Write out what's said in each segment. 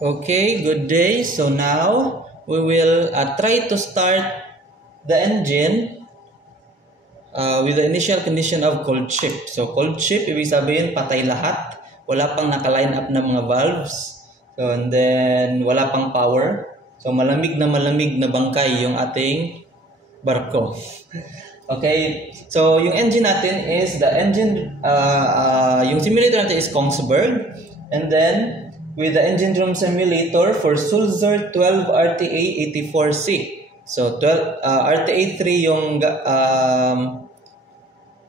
Okay, good day. So now we will try to start the engine with the initial condition of cold shift. So cold shift, ibig sabihin patay lahat. Wala pang naka-line up na mga valves. So and then wala pang power. So malamig na bangkay yung ating barko. Okay, so yung engine natin is the engine, yung simulator natin is Kongsberg, and then with the engine room simulator for Sulzer 12 RTA 84C. So 12 RTA 3 yung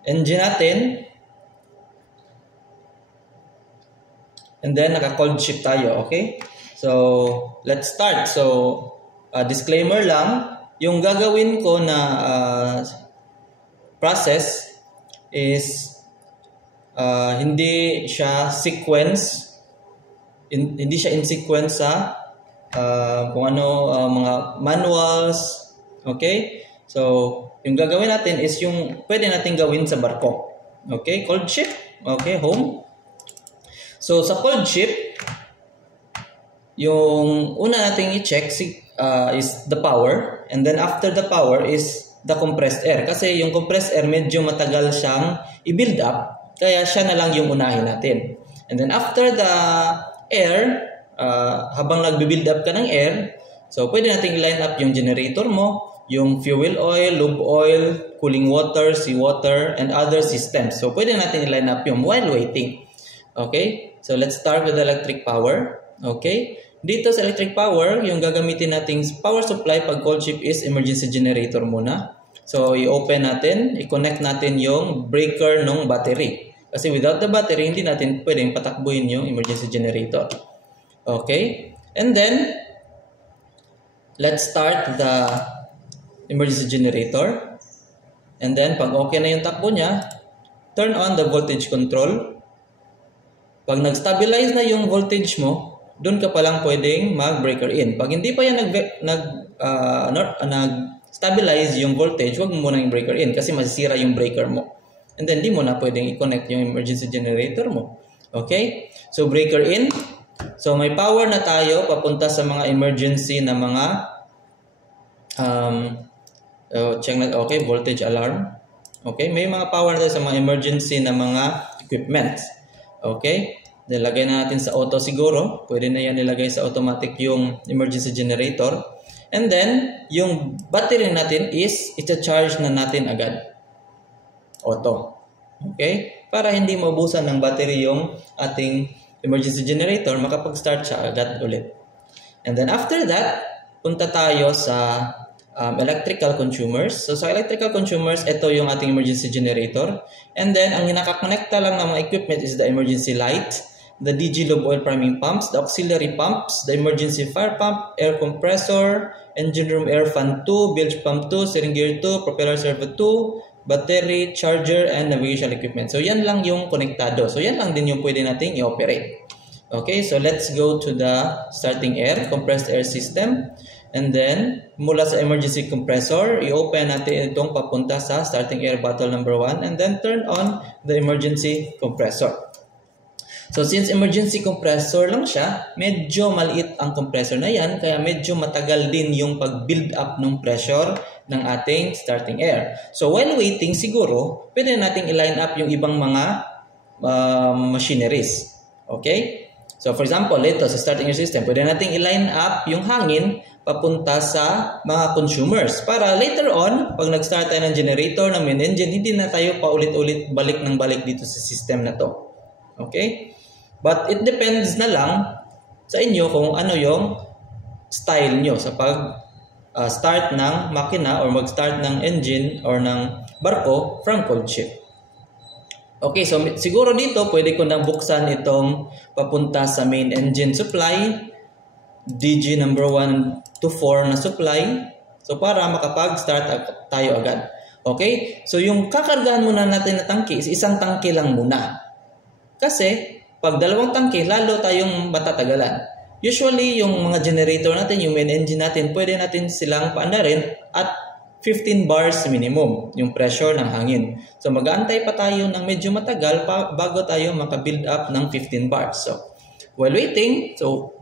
engine natin, and then naka-cold shift tayo. Okay, so let's start. So disclaimer lang, yung gagawin ko na process is hindi siya sequence, hindi siya in sequence sa kung ano mga manuals. Okay, so yung gagawin natin is yung pwede natin gawin sa barko. Okay, cold shift. Okay, home. So sa cold shift, yung una nating i-check is the power, and then after the power is the compressed air. Kasi yung compressed air medyo matagal siyang i-build up, kaya siya na lang yung unahin natin. And then after the air, habang nagbi-build up ka ng air, so pwede nating line up yung generator mo, yung fuel oil, lube oil, cooling water, seawater, and other systems. So pwede natin line up yung while waiting. Okay, so let's start with electric power. Okay, dito sa electric power, yung gagamitin nating power supply pag cold shift is emergency generator muna. So i-open natin, i-connect natin yung breaker ng battery. Kasi without the battery, hindi natin pwedeng patakbuhin yung emergency generator. Okay, and then let's start the emergency generator. And then pag okay na yung takbo niya, turn on the voltage control. Pag nag-stabilize na yung voltage mo, doon ka pa lang pwedeng mag-breaker in. Pag hindi pa yan nag-stabilize yung voltage, huwag mo muna yung breaker in kasi masisira yung breaker mo. And then, di mo na pwedeng i-connect yung emergency generator mo. Okay? So, breaker in. So, may power na tayo papunta sa mga emergency na mga check na, okay, voltage alarm. Okay? May mga power na tayo sa mga emergency na mga equipment. Okay? Nilagay na natin sa auto siguro. Pwede na yan nilagay sa automatic yung emergency generator. And then, yung battery natin is ita-charge na natin agad. Auto. Okay? Para hindi maubusan ng battery yung ating emergency generator, makapag-start siya agad ulit. And then after that, punta tayo sa electrical consumers. So sa electrical consumers, ito yung ating emergency generator. And then, ang nakakonekta lang ng mga equipment is the emergency light, the DG lube oil priming pumps, the auxiliary pumps, the emergency fire pump, air compressor, engine room air fan 2, bilge pump 2, steering gear 2, propeller servo 2, battery, charger, and navigation equipment. So yan lang yung konektado. So yan lang din yung pwede nating i-operate. Okay, so let's go to the starting air, compressed air system. And then, mula sa emergency compressor, i-open natin itong papunta sa starting air bottle number 1, and then turn on the emergency compressor. So since emergency compressor lang siya, medyo maliit ang compressor na yan, kaya medyo matagal din yung pag-build up ng pressure ng ating starting air. So while waiting, siguro, pwede nating i-line up yung ibang mga machineries. Okay? So for example, ito sa starting air system, pwede nating i-line up yung hangin papunta sa mga consumers. Para later on, pag nag-start tayo ng generator, ng main engine, hindi na tayo paulit-ulit balik ng balik dito sa system na to. Okay? But it depends na lang sa inyo kung ano yung style nyo sa pag-start ng makina or mag-start ng engine or ng barko from cold shift. Okay, so siguro dito pwede ko nang buksan itong papunta sa main engine supply, DG number 1 to 4 na supply. So para makapag-start tayo agad. Okay, so yung kakargahan muna natin na tangke is isang tangke lang muna. Kasi pag dalawang tangke, lalo tayong matatagalan. Usually, yung mga generator natin, yung main engine natin, pwede natin silang paandarin at 15 bars minimum, yung pressure ng hangin. So, mag-aantay pa tayo ng medyo matagal bago tayo maka-build up ng 15 bars. So, while waiting, so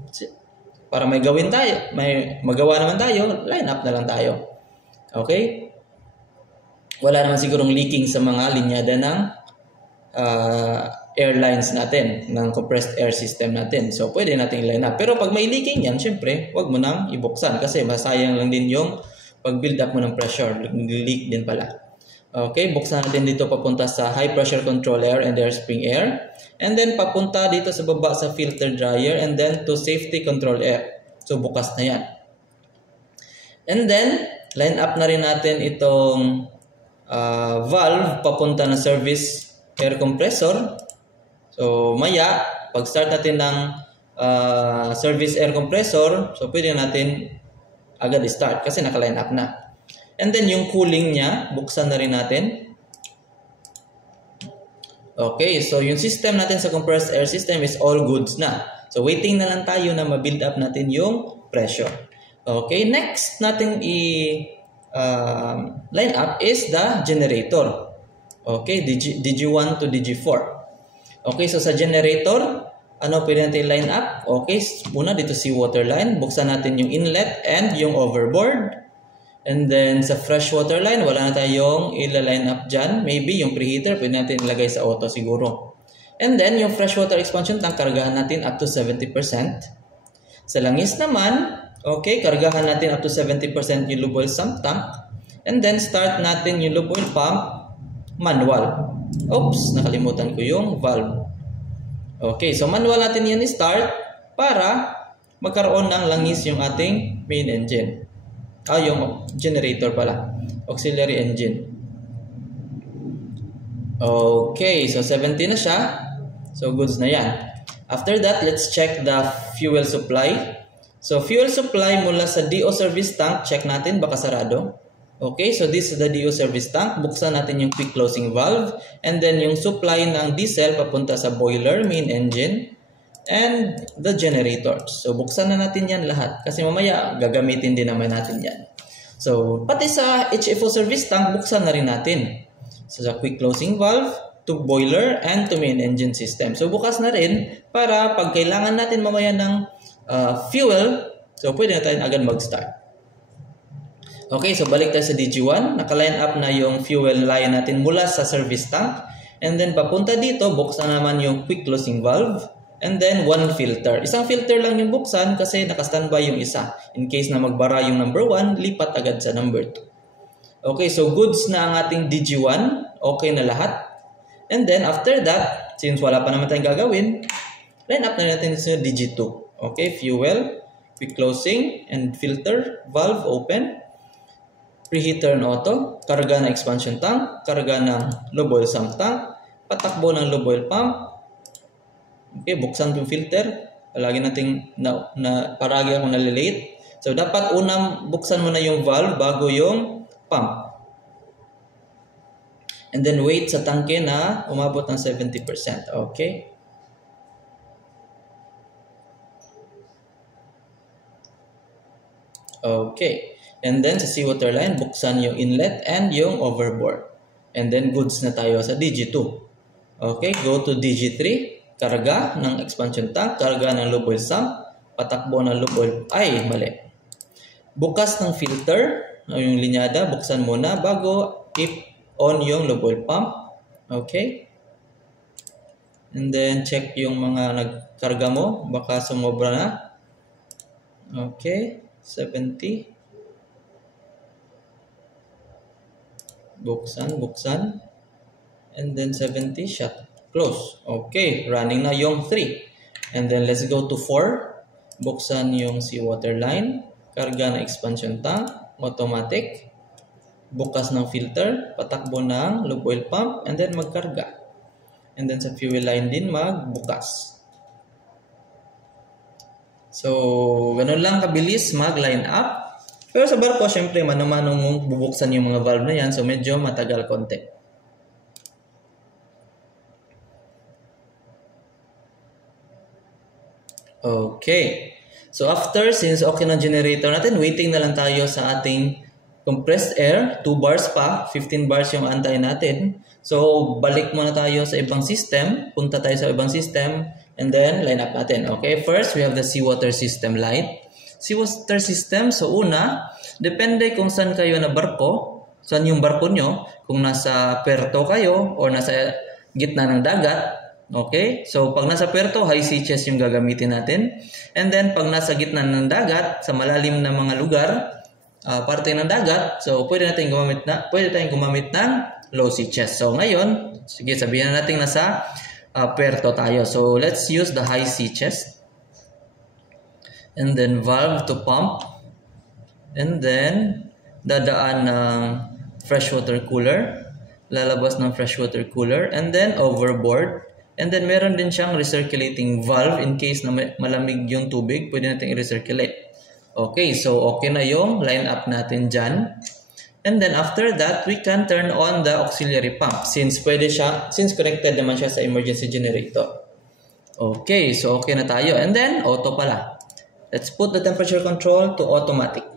para may gawin tayo, may magawa naman tayo, line up na lang tayo. Okay? Wala naman sigurong leaking sa mga linyada ng airlines natin, ng compressed air system natin. So, pwede nating line up. Pero pag may leaking yan, syempre, wag mo nang ibuksan kasi masayang lang din yung pag-build up mo ng pressure. Leak din pala. Okay, buksan natin dito papunta sa high pressure control air and air spring air. And then, papunta dito sa baba sa filter dryer and then to safety control air. So, bukas na yan. And then, line up na rin natin itong valve papunta na service air compressor. So, maya, pag-start natin ng service air compressor, so pwede natin agad i-start kasi naka-line up na. And then, yung cooling niya, buksan na rin natin. Okay, so yung system natin sa compressed air system is all goods na. So, waiting na lang tayo na ma-build up natin yung pressure. Okay, next natin line up is the generator. Okay, DG1 to DG4. Okay, so sa generator, ano pwede natin line up? Okay, muna dito si water line. Buksan natin yung inlet and yung overboard. And then sa fresh water line, wala na tayong ila-line up dyan. Maybe yung preheater, pwede natin ilagay sa auto siguro. And then yung fresh water expansion tank, kargahan natin up to 70%. Sa langis naman, okay, kargahan natin up to 70% yung lube oil sump tank. And then start natin yung lube oil pump manual. Oops, nakalimutan ko yung valve. Okay, so manual natin yan i-start para magkaroon ng langis yung ating main engine. Yung generator pala. Auxiliary engine. Okay, so 70 na siya. So goods na yan. After that, let's check the fuel supply. So fuel supply mula sa DO service tank, check natin baka sarado. Okay, so this is the DO service tank. Buksan natin yung quick closing valve. And then yung supply ng diesel papunta sa boiler, main engine, and the generator. So buksan na natin yan lahat. Kasi mamaya gagamitin din naman natin yan. So pati sa HFO service tank, buksan na rin natin. So sa quick closing valve, to boiler, and to main engine system. So bukas na rin para pag kailangan natin mamaya ng fuel, so pwede na tayo agad mag-start. Okay, so balik tayo sa DG1. Naka-line up na yung fuel line natin mula sa service tank. And then papunta dito, buksan naman yung quick closing valve. And then one filter. Isang filter lang yung buksan kasi naka-standby yung isa. In case na magbara yung number 1, lipat agad sa number 2. Okay, so goods na ang ating DG1. Okay na lahat. And then after that, since wala pa naman tayong gagawin, line up na natin sa DG2. Okay, fuel, quick closing, and filter, valve open. Preheater and auto, karga ng expansion tank, karga ng lube oil sump tank, patakbo ng lube oil pump. Okay, buksan yung filter. Palagi nating paragi ako nalilate. So dapat unang buksan mo na yung valve bago yung pump. And then wait sa tangke na umabot ng 70%. Okay? Okay. And then sa seawater line, buksan yung inlet and yung overboard. And then goods na tayo sa DG2. Okay, go to DG3. Karga ng expansion tank, karga ng lube oil sump, patakbo ng lube oil. Ay, mali. Bukas ng filter, yung linyada, buksan muna bago on yung lube oil pump. Okay. And then check yung mga nagkarga mo, baka sumobra na. Okay, 70. Buksan. And then 70, shut, close. Okay, running na yung 3. And then let's go to 4. Buksan yung seawater line. Karga ng expansion tank, automatic. Bukas ng filter, patakbo ng lube oil pump, and then magkarga. And then sa fuel line din, magbukas. So, ganun lang kabilis mag-line up. Pero sa barko, syempre, mano-mano mong bubuksan yung mga valve na yan. So, medyo matagal konti. Okay. So, since okay na generator natin, waiting na lang tayo sa ating compressed air. 2 bars pa. 15 bars yung antay natin. So, balik muna tayo sa ibang system. Punta tayo sa ibang system. And then, line up natin. Okay, first, we have the seawater system light. Seawater system, so una, depende kung saan kayo na barko, saan yung barko nyo, kung nasa Puerto kayo, o nasa gitna ng dagat. Okay, so pag nasa Puerto, high sea chest yung gagamitin natin. And then, pag nasa gitna ng dagat, sa malalim na mga lugar, parte ng dagat, so pwede tayong gumamit ng low sea chest. So ngayon, sige, sabihin na natin nasa Puerto tayo. So let's use the high sea chest. And then valve to pump. And then dadaan ng freshwater cooler. Lalabas ng freshwater cooler. And then overboard. And then meron din siyang recirculating valve in case na malamig yung tubig. Pwede natin i-recirculate. Okay, so okay na yung line up natin dyan. And then after that, we can turn on the auxiliary pump since connected naman siya sa emergency generator. Okay, so okay na tayo. And then, auto pala. Let's put the temperature control to automatic.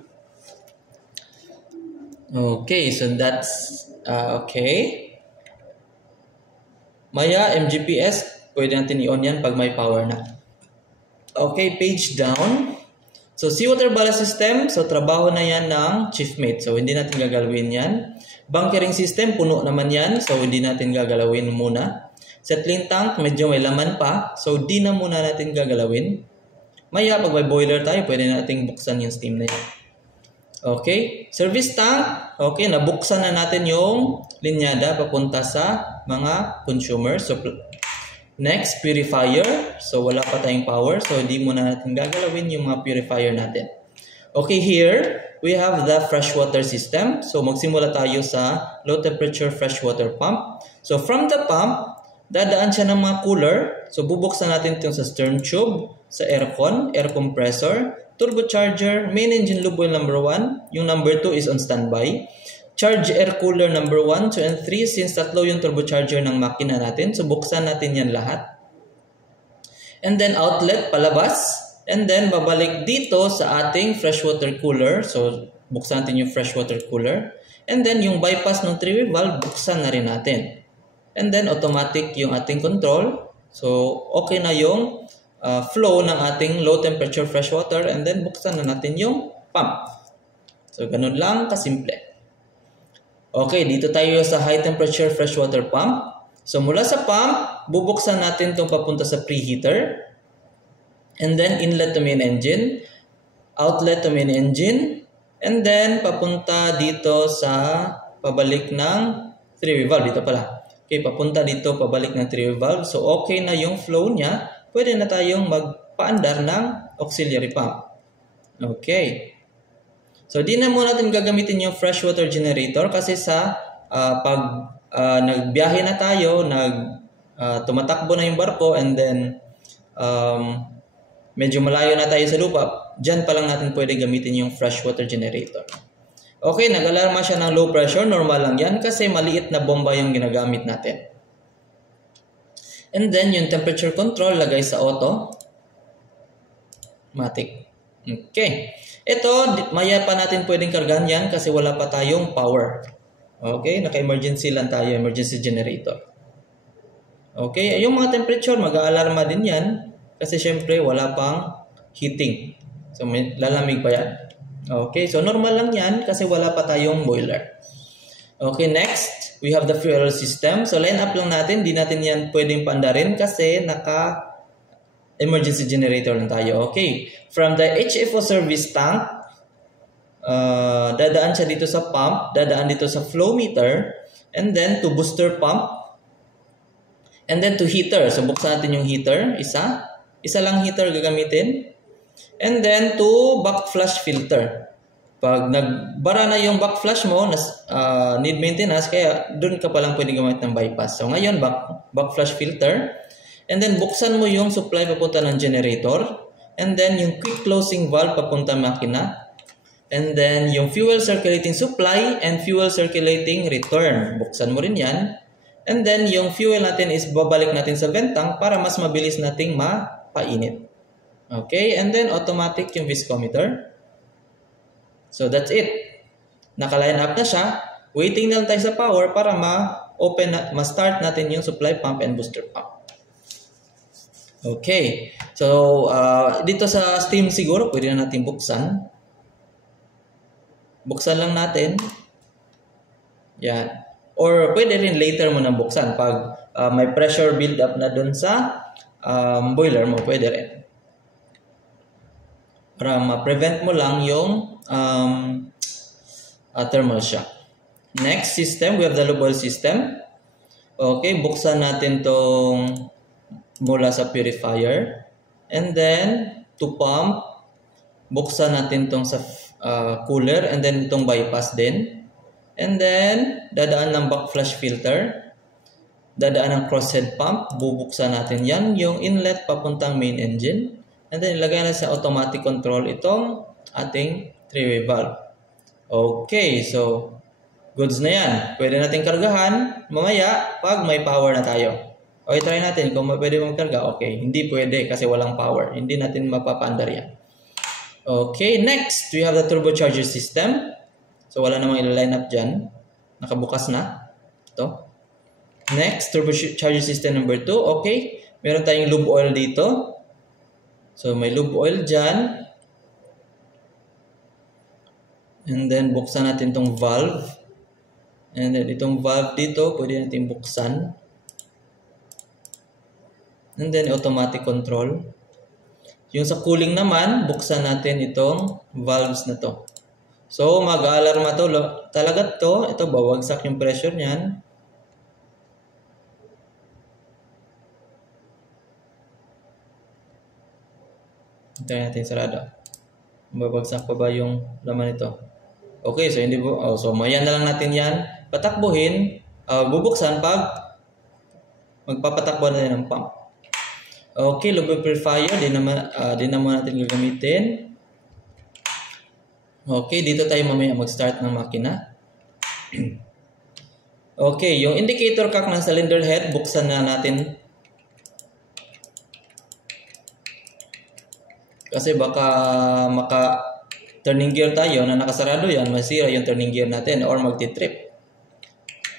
Okay, so that's okay. Maya, MGPS, pwede natin i-on yan pag may power na. Okay, page down. So, seawater ballast system, so trabaho na yan ng chief mate. So, hindi natin gagalawin yan. Bunkering system, puno naman yan. So, hindi natin gagalawin muna. Settling tank, medyo may laman pa. So, di na muna natin gagalawin. Maya, pag may boiler tayo, pwede natin buksan yung steam na yan. Okay. Service tank, okay, nabuksan na natin yung linyada papunta sa mga consumers. So, next, purifier. So, wala pa tayong power. So, hindi muna natin gagalawin yung mga purifier natin. Okay, here, we have the freshwater system. So, magsimula tayo sa low temperature freshwater pump. So, from the pump, dadaan siya ng mga cooler. So, bubuksan natin ito sa stern tube, sa aircon, air compressor, turbocharger, main engine lube oil number 1. Yung number 2 is on standby. Charge air cooler number 1, 2, and 3 since tatlo yung turbocharger ng makina natin. So, buksan natin yan lahat. And then, outlet palabas. And then, babalik dito sa ating freshwater cooler. So, buksan natin yung freshwater cooler. And then, yung bypass ng 3-way valve, buksan na rin natin. And then, automatic yung ating control. So, okay na yung flow ng ating low temperature freshwater. And then, buksan na natin yung pump. So, ganun lang kasimple. Okay, dito tayo sa high temperature freshwater pump. So, mula sa pump, bubuksan natin itong papunta sa preheater. And then, inlet to main engine. Outlet to main engine. And then, papunta dito sa pabalik ng 3-way valve. Dito pala. Okay, papunta dito, pabalik ng 3-way valve. So, okay na yung flow niya. Pwede na tayong magpaandar ng auxiliary pump. Okay. So, di na muna natin gagamitin yung freshwater generator kasi sa pag nagbiyahe na tayo, tumatakbo na yung barko and then medyo malayo na tayo sa lupa, dyan pa lang natin pwede gamitin yung freshwater generator. Okay, nag-alarma siya ng low pressure, normal lang yan kasi maliit na bomba yung ginagamit natin. And then, yung temperature control, lagay sa auto. Matic. Okay. Ito, maya pa natin pwedeng kargahan yan kasi wala pa tayong power. Okay, naka-emergency lang tayo, emergency generator. Okay, yung mga temperature, mag-aalarma din yan kasi syempre wala pang heating. So, may lalamig pa yan. Okay, so normal lang yan kasi wala pa tayong boiler. Okay, next, we have the fuel system. So, line up lang natin, di natin yan pwedeng pandarin kasi emergency generator lang tayo. Okay. From the HFO service tank, dadaan siya dito sa pump, dadaan dito sa flow meter, and then to booster pump, and then to heater. So, buksan natin yung heater. Isa lang heater gagamitin. And then to back flush filter. Pag nagbara na yung back flush mo, need maintenance, kaya dun ka palang pwede gamit ng bypass. So, ngayon, back flush filter. And then, buksan mo yung supply papunta ng generator. And then, yung quick closing valve papunta makina. And then, yung fuel circulating supply and fuel circulating return. Buksan mo rin yan. And then, yung fuel natin is babalik natin sa vent tank para mas mabilis nating mapainit. Okay? And then, automatic yung viscometer. So, that's it. Naka-line up na siya. Waiting na lang tayo sa power para ma-start natin yung supply pump and booster pump. Okay. So, dito sa Steam siguro, pwede na natin buksan. Buksan lang natin. Yan. Or pwede rin later mo na buksan. Pag may pressure build up na dun sa boiler mo, pwede rin. Para ma-prevent mo lang yung thermal shock. Next system, we have the lube oil system. Okay, buksan natin tong mula sa purifier. And then, to pump, buksan natin tong sa cooler. And then, itong bypass din. And then, dadaan ng back flush filter. Dadaan ng crosshead pump. Bubuksan natin yan. Yung inlet papuntang main engine. And then, ilagay na sa automatic control itong ating 3-way valve. Okay, so, goods na yan. Pwede natin kargahan mamaya pag may power na tayo. Okay, try natin kung pwede magkarga. Okay, hindi pwede kasi walang power. Hindi natin mapapaandar yan. Okay, next, we have the turbocharger system. So, wala namang ila-line up dyan. Nakabukas na. Ito. Next, turbocharger system number 2. Okay, meron tayong lube oil dito. So, may lube oil dyan. And then, buksan natin itong valve. And then, itong valve dito, pwede natin buksan. And then, automatic control. Yung sa cooling naman, buksan natin itong valves na to. So, mag-alarma to. Talaga to. Ito, bawagsak yung pressure niyan. Hintayin natin sarado. Babagsak pa ba yung laman ito? Okay, so hindi po. So, mayan na lang natin yan. Patakbuhin. Bubuksan pag magpapatakbo na yan ng pump. Okay, lube purifier, di naman natin gagamitin. Okay, dito tayo mamaya mag-start ng makina. Okay, yung indicator cock ng cylinder head, buksan na natin. Kasi baka turning gear tayo na nakasarado yan, masira yung turning gear natin or magti-trip.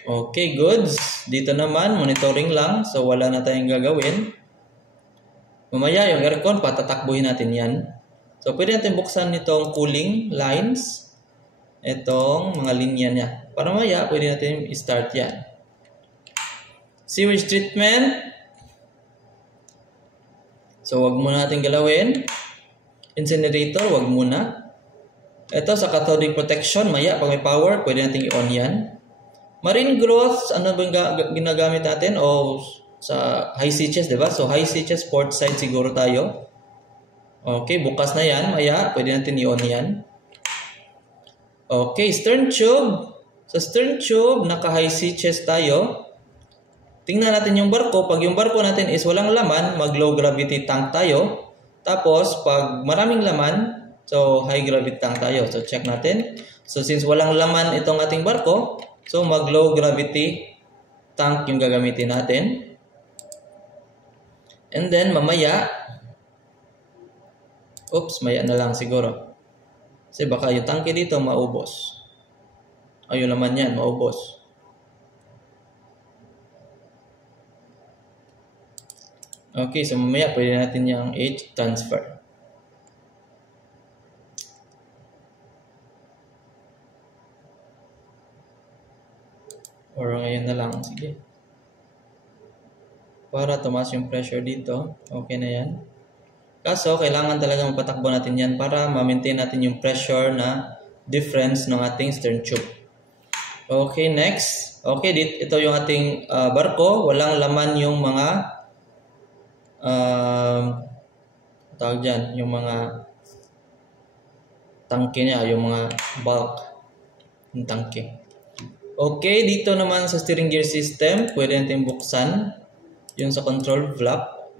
Okay, goods. Dito naman, monitoring lang. So, wala na tayong gagawin. Mamaya, yung aircon, patatakbuhin natin yan. So, pwede natin buksan nitong cooling lines. Itong mga linya niya. Para mamaya, pwede natin i-start yan. Sewage treatment. So, wag muna natin galawin. Incinerator, wag muna. Ito, sa cathodic protection, maya, pag may power, pwede natin i-on yan. Marine growth, ano ba ginagamit natin? O sa high CHS, diba? So, high CHS port side siguro tayo. Okay, bukas na yan. Maya, pwede natin i-on yan. Okay, stern tube. Sa stern tube, naka-high CHS tayo. Tingnan natin yung barko. Pag yung barko natin is walang laman, mag-low gravity tank tayo. Tapos, pag maraming laman, so high gravity tank tayo. So, check natin. So, since walang laman itong ating barko, so mag-low gravity tank yung gagamitin natin. And then, mamaya, maya na lang siguro. Kasi baka yung tangke dito maubos. Yung laman yan, maubos. Okay, so mamaya pwede natin yung H transfer. Or ngayon na lang, sige. Para tumaas yung pressure dito. Okay na yan. Kaso, kailangan talaga mapatakbo natin yan para ma-maintain natin yung pressure na difference ng ating stern tube. Okay, next. Okay, ito yung ating barko. Walang laman yung mga tawag dyan, yung mga tangke niya, yung mga bulk ng tangke. Okay, dito naman sa steering gear system, pwede natin buksan yung sa control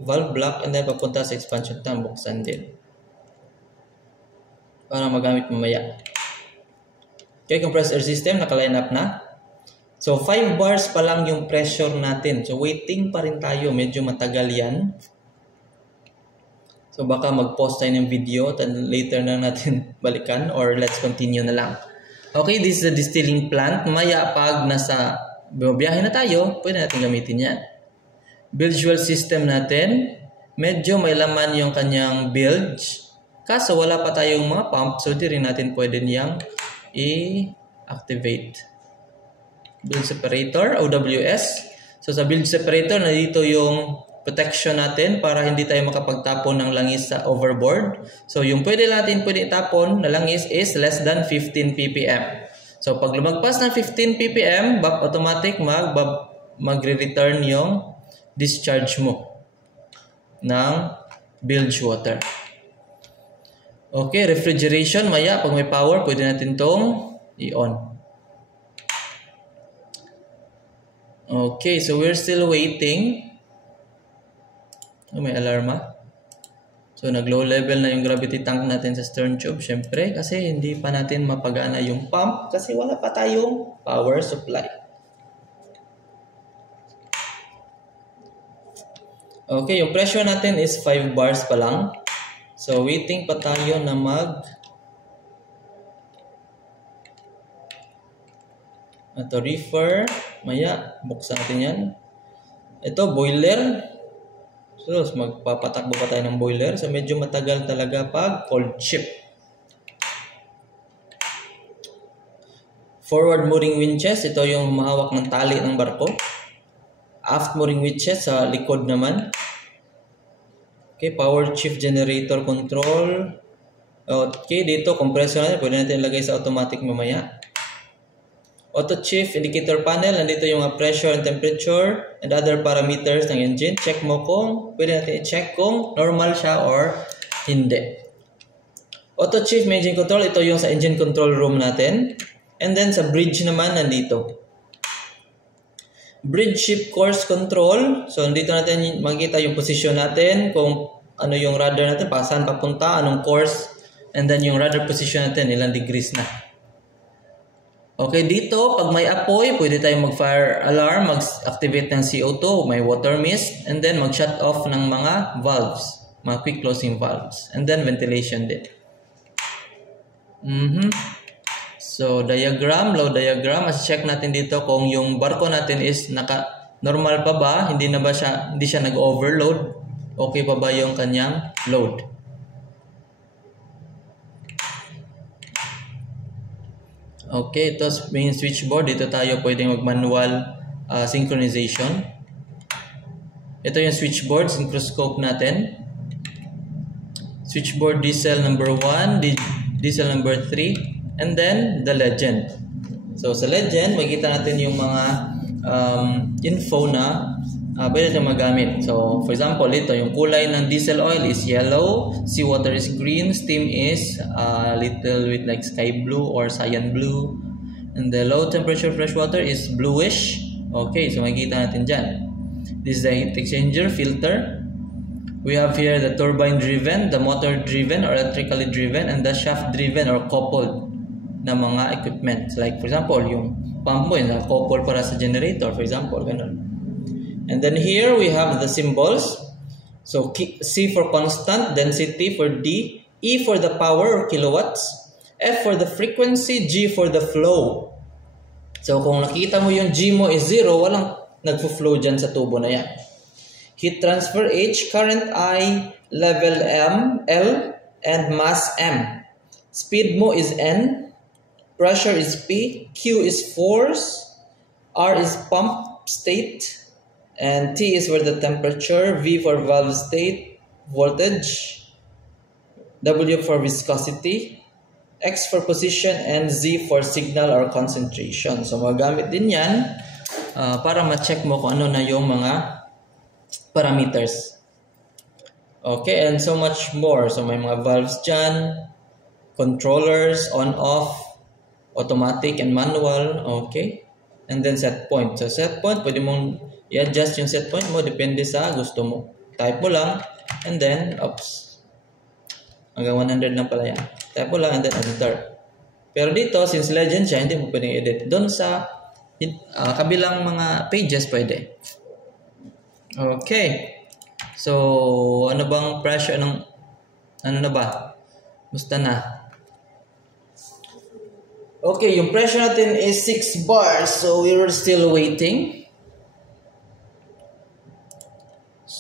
valve block, and then papunta sa expansion tank, buksan din. Para magamit mamaya. Okay, compressed air system, naka-line up na. So, 5 bars pa lang yung pressure natin. So, waiting pa rin tayo. Medyo matagal yan. So, baka mag-pause tayo ng video, then later na natin balikan, or let's continue na lang. Okay, this is the distilling plant. Maya, pag nasa biyahe na tayo, pwede natin gamitin yan. Visual system natin. medyo may laman yung kanyang bilge. Kaso wala pa tayong mga pump, so di rin natin pwede niyang i-activate. Bilge separator, OWS. So sa bilge separator, nandito yung protection natin para hindi tayo makapagtapon ng langis sa overboard. So yung pwede itapon na langis is less than 15 ppm. So pag lumagpas ng 15 ppm, automatic magre-return yung discharge mo ng bilge water. Okay, refrigeration, maya pag may power, pwede natin tong i-on. Okay, so we're still waiting. Oh, may alarma. So nag-low level na yung gravity tank natin sa stern tube, syempre, kasi hindi pa natin mapagana yung pump kasi wala pa tayong power supply. Okay, yung pressure natin is 5 bars pa lang. So, waiting pa tayo na ito, reefer. Maya, buksan natin yan. Ito, boiler. So, magpapatakbo pa tayo ng boiler. So, medyo matagal talaga pag cold ship. Forward mooring winches. Ito yung mahawak ng tali ng barko. Aft mooring winches sa likod naman. Okay, power shift generator control. Okay, dito compressor natin. Pwede natin ilagay sa automatic mamaya. Auto shift indicator panel. Nandito yung pressure and temperature and other parameters ng engine. Check mo kung pwede natin i-check kung normal siya or hindi. Auto shift engine control. Ito yung sa engine control room natin. And then sa bridge naman nandito. Bridge ship course control. So, dito natin makikita yung position natin, kung ano yung rudder natin, saan papunta, anong course, and then yung rudder position natin, ilang degrees na. Okay, dito, pag may apoy, pwede tayong mag-fire alarm, mag-activate ng CO2, may water mist, and then mag-shut off ng mga valves, mga quick closing valves, and then ventilation din. So, diagram, low diagram, check natin dito kung yung barko natin is normal pa ba, hindi siya nag-overload, okay pa ba yung kanyang load. Okay, ito main switchboard, dito tayo pwedeng mag-manual synchronization. Ito yung switchboard, synchroscope natin. Switchboard diesel number 1, diesel number 3. And then, the legend. So, sa legend, makikita natin yung mga info na pwede natin magamit. So, for example, ito, yung kulay ng diesel oil is yellow, seawater is green, steam is little bit like sky blue or cyan blue, and the low temperature fresh water is bluish. Okay, so makikita natin dyan. This is the heat exchanger filter. We have here the turbine driven, the motor driven or electrically driven, and the shaft driven or coupled na mga equipment. Like for example, yung pump mo, yung couple para sa generator, for example, ganun. And then here we have the symbols. So C for constant, density for D, E for the power or kilowatts, F for the frequency, G for the flow. So kung nakita mo yung G mo is 0, walang nagfo-flow dyan sa tubo na yan. Heat transfer H, current I, level M, L, and mass M. Speed mo is N, pressure is P, Q is force, R is pump state, and T is for the temperature, V for valve state, voltage, W for viscosity, X for position, and Z for signal or concentration. So magamit din yan para ma-check mo kung ano na yung mga parameters. Okay, and so much more. So may mga valves dyan, controllers, on-off, automatic and manual, okay? And then set point. So set point, pwede mong i-adjust yung set point mo, depende sa gusto mo. Type mo lang, and then, hanggang 100 lang pala yan. Type mo lang, and then enter. Pero dito, since legend siya, hindi mo pwedeng edit. Doon sa kabilang mga pages, pwede. Okay. So, ano bang pressure ng, ano na ba? Musta na? Okay, yung pressure natin is 6 bars. So, we were still waiting.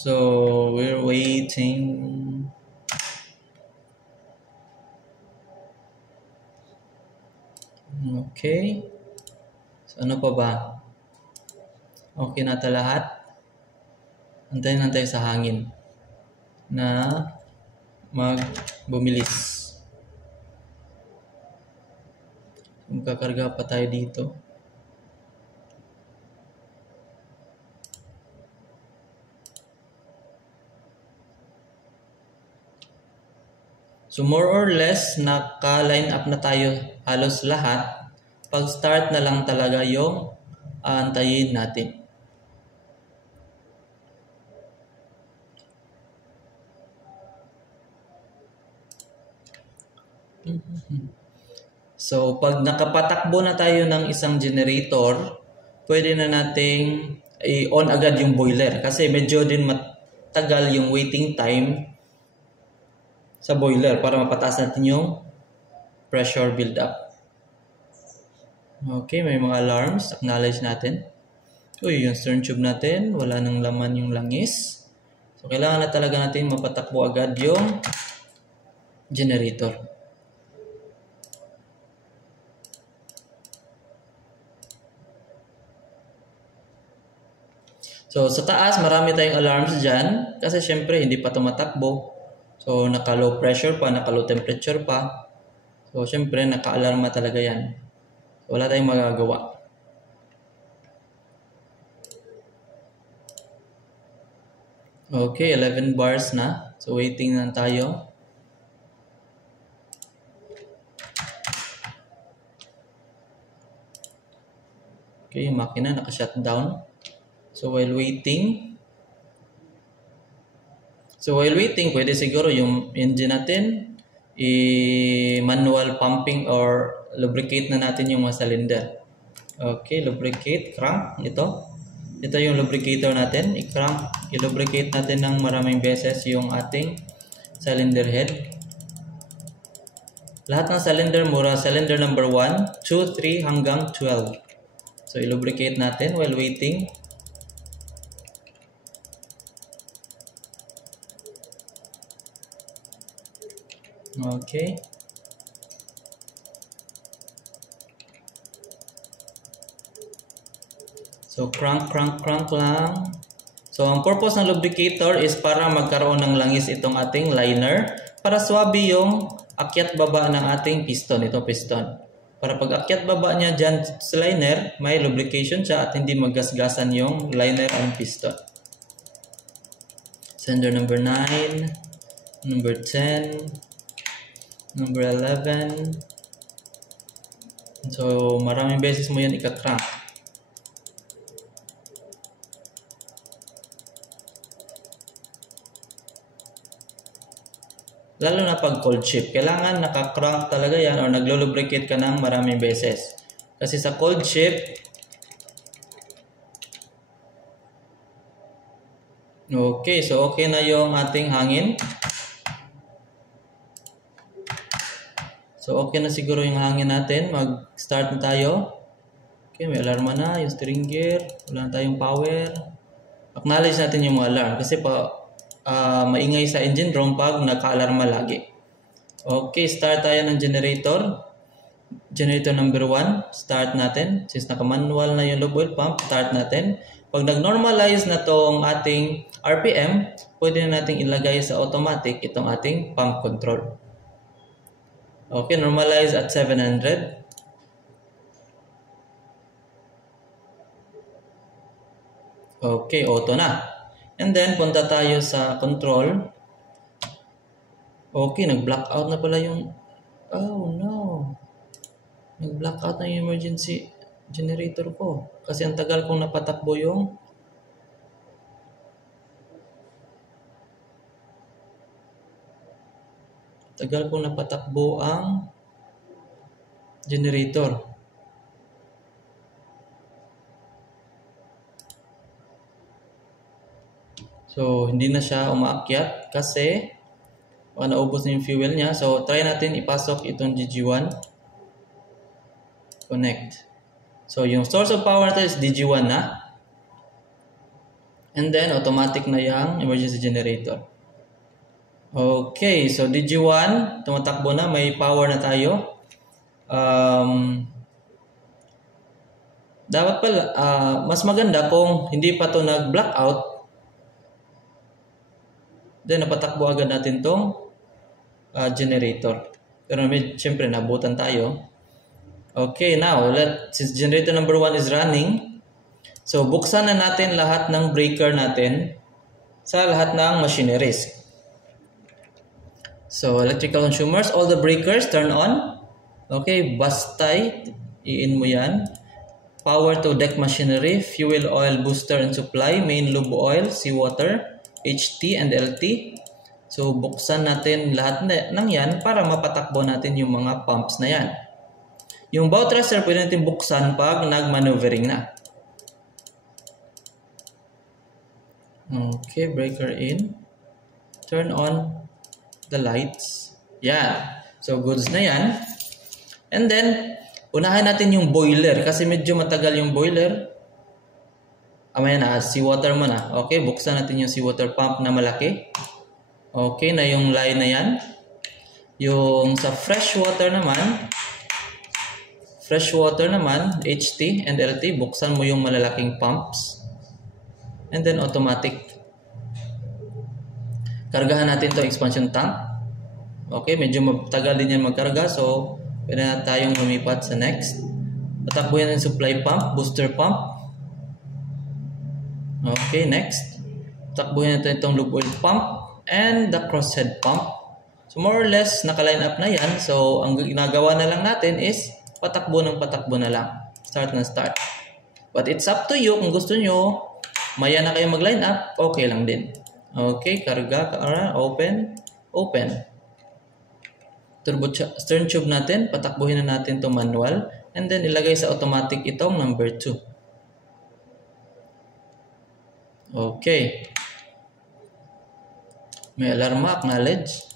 So we're waiting. Okay. So ano pa ba? Okay na lahat. Antayin lang tayo sa hangin na bumilis. Magkakarga pa tayo dito. So more or less, naka-line up na tayo halos lahat. Pag-start na lang talaga yung aantayin natin. So pag nakapatakbo na tayo ng isang generator, pwede na nating i-on agad yung boiler. Kasi medyo din matagal yung waiting time sa boiler para mapataas natin yung pressure build-up. Okay, may mga alarms. Acknowledge natin. Uy, yung stern tube natin, wala nang laman yung langis. So, kailangan na talaga natin mapatakbo agad yung generator. So, sa taas, marami tayong alarms dyan. Kasi syempre, hindi pa tumatakbo. So, naka-low pressure pa, naka-low temperature pa. So, syempre, naka-alarma talaga yan. So, wala tayong magagawa. Okay, 11 bars na. So, waiting na tayo. Okay, yung makina naka-shutdown. So, while waiting, pwede siguro yung engine natin, i-manual pumping or lubricate na natin yung mga cylinder. Okay, lubricate, crank, ito. Ito yung lubricator natin. I-crank, i-lubricate natin ng maraming beses yung ating cylinder head. Lahat ng cylinder mura, cylinder number 1, 2, 3 hanggang 12. So, i-lubricate natin while waiting. Okay. So, crank lang. So, ang purpose ng lubricator is para magkaroon ng langis itong ating liner para swabe yung akyat baba ng ating piston. Ito piston. Para pag akyat baba niya dyan sa liner, may lubrication siya at hindi maggasgasan yung liner and piston. Cylinder number 9, number 10, number 11. So, maraming beses mo yan ika-crank. Lalo na pag cold shift, kailangan naka-crank talaga yan or naglo-lubricate ka ng maraming beses. Kasi sa cold shift, okay, so okay na yung ating hangin. So okay na siguro yung hangin natin. Mag-start na tayo. Okay, may alarma na, yung steering gear, wala na tayong power. Acknowledge natin yung mga alarm kasi maingay sa engine room pag naka-alarma lagi. Okay, start tayo ng generator. Generator number 1, start natin. Since naka-manual na yung low oil pump, start natin. Pag nag-normalize na tong ating RPM, pwede na nating ilagay sa automatic itong ating pump control. Okay, normalize at 700. Okay, auto na. And then, punta tayo sa control. Okay, nag-blackout na pala yung... Oh, no. Nag-blackout na yung emergency generator ko. Kasi ang tagal kong napatakbo yung... Tagal kong napatakbo ang generator. So, hindi na siya umaakyat kasi naubos na yung fuel niya. So, try natin ipasok itong DG1. Connect. So, yung source of power natin is DG1 na. And then automatic na yung emergency generator. Okay, so DG1 tumatakbo na, may power na tayo. Dapat pala mas maganda kung hindi pa to nag-blackout. Then napatakbo agad natin tong generator. Pero siyempre nabutan tayo. Okay, now since generator number 1 is running, so buksan na natin lahat ng breaker natin sa lahat ng machineries. So electrical consumers, all the breakers turn on. Okay, bus tie, i-in mo yan. Power to deck machinery, fuel, oil, booster, and supply, main lube oil, seawater, HT, and LT. So buksan natin lahat ng yan para mapatakbo natin yung mga pumps na yan. Yung bow thruster pwede natin buksan pag nag-maneuvering na. Okay, breaker in. Turn on the lights. Yan. So, goods na yan. And then, unahin natin yung boiler kasi medyo matagal yung boiler. Amaya na, seawater mo na. Okay, buksan natin yung seawater pump na malaki. Okay na yung line na yan. Yung sa fresh water naman, HT and LT, buksan mo yung malalaking pumps. And then automatic. Kargahan natin to expansion tank. Okay, medyo matagal din yan magkarga. So, pwede na tayong lumipat sa next. Patakbuhin natin supply pump, booster pump. Okay, next. Patakbuhin natin itong lube oil pump and the crosshead pump. So, more or less, naka-line up na yan. So, ang ginagawa na lang natin is patakbo na lang. Start na start. But it's up to you kung gusto nyo maya na kayo mag-line up, okay lang din. Okay, karga, open. Turbo stern tube natin, patakbuhin na natin to manual. And then ilagay sa automatic itong number 2. Okay. May alarm, acknowledge.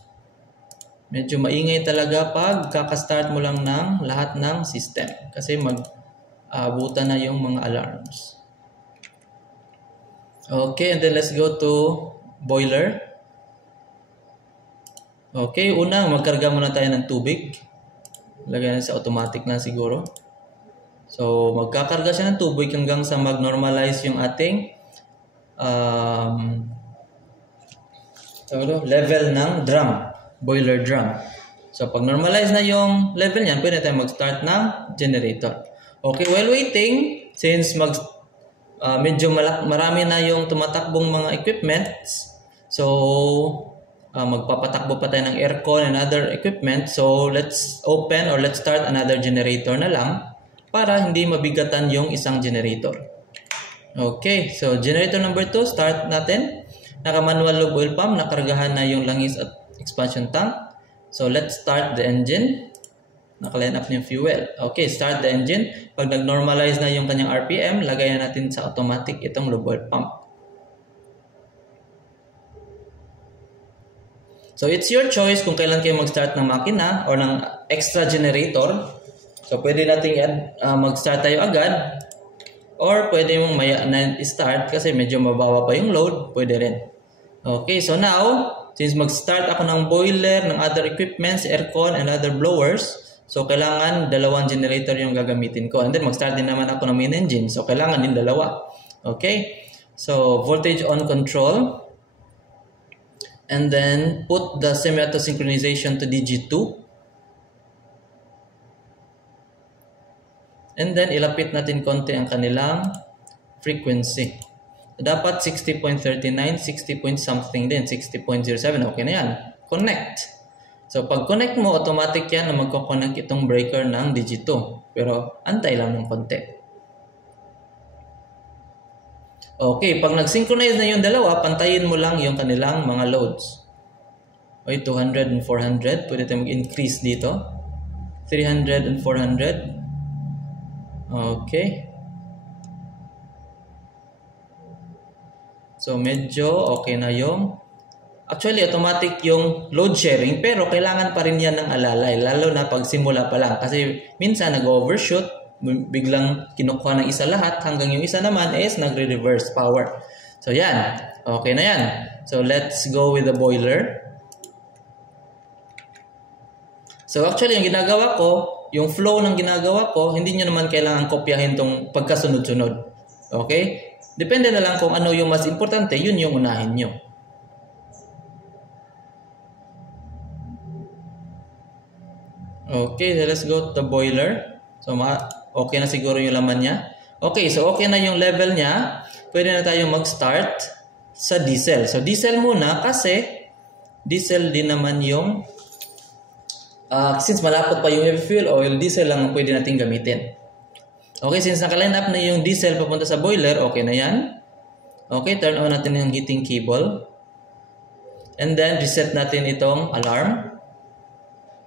Medyo maingay talaga pag kakastart mo lang ng lahat ng system. Kasi mag-abutan na yung mga alarms. Okay, and then let's go to boiler. Okay, una, magkarga muna tayo ng tubig. Lagyan sa automatic na siguro. So, magkakarga siya ng tubig hanggang sa mag-normalize yung ating level ng drum, boiler drum. So, pag normalize na yung level niyan, pwede tayo mag-start ng generator. Okay, while waiting, since medyo marami na yung tumatakbong mga equipments. So, magpapatakbo pa tayo ng aircon and other equipment. So, let's start another generator na lang para hindi mabigatan yung isang generator. Okay, so generator number 2, start natin. Naka-manual lube oil pump, nakargahan na yung langis at expansion tank. So, let's start the engine. Naka-line up yung fuel. Okay, start the engine. Pag nag-normalize na yung kanyang RPM, lagayan natin sa automatic itong lube oil pump. So, it's your choice kung kailan kayo mag-start ng makina or ng extra generator. So, pwede natin mag-start tayo agad or pwede mong maya na start kasi medyo mabawa pa yung load. Pwede rin. Okay, so now, since mag-start ako ng boiler, ng other equipments, aircon, and other blowers, so, kailangan dalawang generator yung gagamitin ko. And then, mag-start din naman ako ng main engine. So, kailangan din dalawa. Okay? So, voltage on control. And then, put the semi-auto synchronization to DG2. And then, ilapit natin konti ang kanilang frequency. So, dapat 60.39, 60.something din, 60.07. Okay na yan. Connect. So, pag connect mo, automatic yan na magkoconnect itong breaker ng DG2. Pero, antay lang ng konti. Okay, pag nag-synchronize na yung dalawa, pantayin mo lang yung kanilang mga loads. Okay, 200 and 400. Pwede tayo mag-increase dito. 300 and 400. Okay. So, medyo okay na yung actually, automatic yung load sharing, pero kailangan pa rin yan ng alalay, lalo na pag simula pa lang. Kasi minsan nag-overshoot, biglang kinukuha ng isa lahat, hanggang yung isa naman is nagre-reverse power. So yan. Okay na yan. So let's go with the boiler. So actually, yung ginagawa ko, yung flow ng ginagawa ko, hindi nyo naman kailangan kopyahin tong pagkasunod-sunod. Okay? Depende na lang kung ano yung mas importante, yun yung unahin nyo. Okay, so let's go to the boiler. So okay na siguro yung laman niya. Okay, so okay na yung level niya. Pwede na tayong mag-start sa diesel. So diesel muna kasi diesel din naman yung since malapot pa yung heavy fuel oil, diesel lang pwede natin gamitin. Okay, since naka-line up na yung diesel papunta sa boiler, okay na yan. Okay, turn on natin yung heating cable. And then reset natin itong alarm.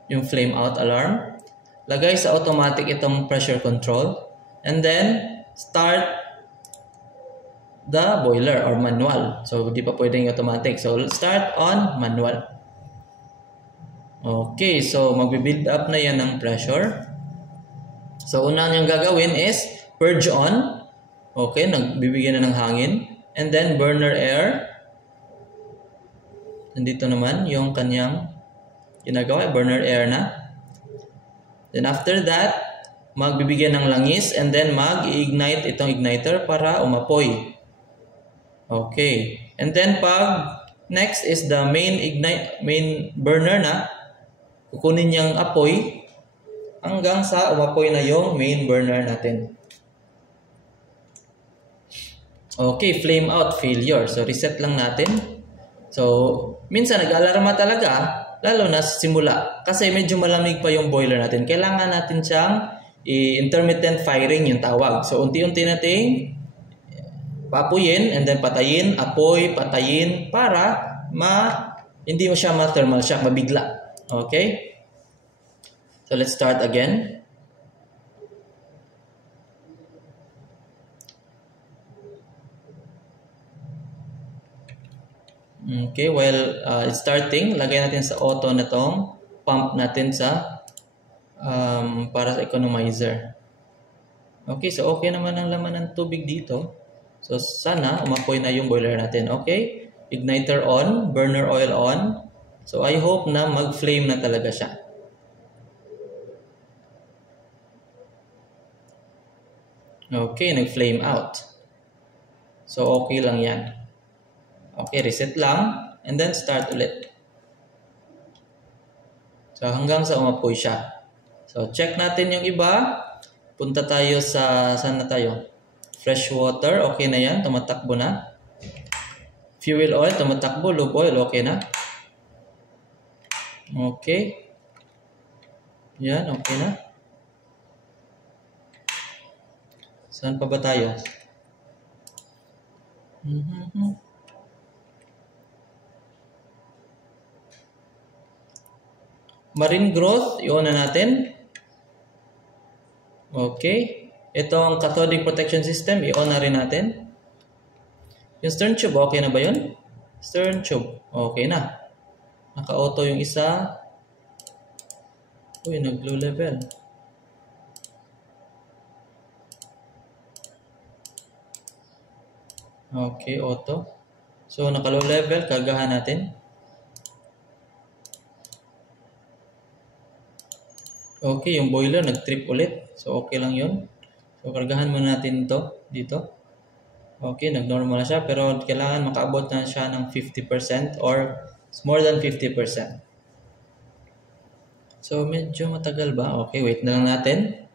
Yung flame out alarm. Lagay sa automatic itong pressure control. And then start the boiler or manual. So di pa pwedeng automatic. So start on manual. Okay, so magbi-build up na yan ng pressure. So una niyang gagawin is purge on. Okay, nagbibigyan na ng hangin. And then burner air. Nandito naman yung kanyang ginagawa, burner air na. Then after that, magbibigyan ng langis and then mag-ignite itong igniter para umapoy. Okay. And then pag next is the main burner na, kukunin niyang apoy hanggang sa umapoy na yung main burner natin. Okay, flame out failure. So reset lang natin. So minsan nag-alarma talaga, lalo na sa simula. Kasi medyo malamig pa yung boiler natin. Kailangan natin siyang intermittent firing yung tawag. So unti-unti nating papuyin and then patayin, apoy, patayin para hindi mo siya ma-thermal shock, mabigla. Okay? So let's start again. Okay, while it's starting, lagay natin sa auto na tong pump natin sa para sa economizer. Okay, so okay naman ang laman ng tubig dito. So sana umapoy na yung boiler natin. Okay, igniter on, burner oil on. So I hope na mag-flame na talaga siya. Okay, nag-flame out. So okay lang yan. Okay, reset lang. And then start ulit. So hanggang sa umapoy siya. So check natin yung iba. Punta tayo sa, saan na tayo? Fresh water, okay na yan. Tumatakbo na. Fuel oil, tumatakbo. Lube oil, okay na. Okay. Yan, okay na. Saan pa ba tayo? Marine growth, i-on na natin. Okay. Ito ang cathodic protection system, i-on na rin natin. Yung stern tube, okay na ba yun? Stern tube, okay na. Naka-auto yung isa. Uy, nag-low level. Okay, auto. So, naka-low level, kagahan natin. Okay, yung boiler nag-trip ulit. So, okay lang yun. So, kargahan muna natin ito dito. Okay, nag-normal na siya. Pero kailangan makaabot na siya ng 50% or more than 50%. So, medyo matagal ba? Okay, wait na lang natin.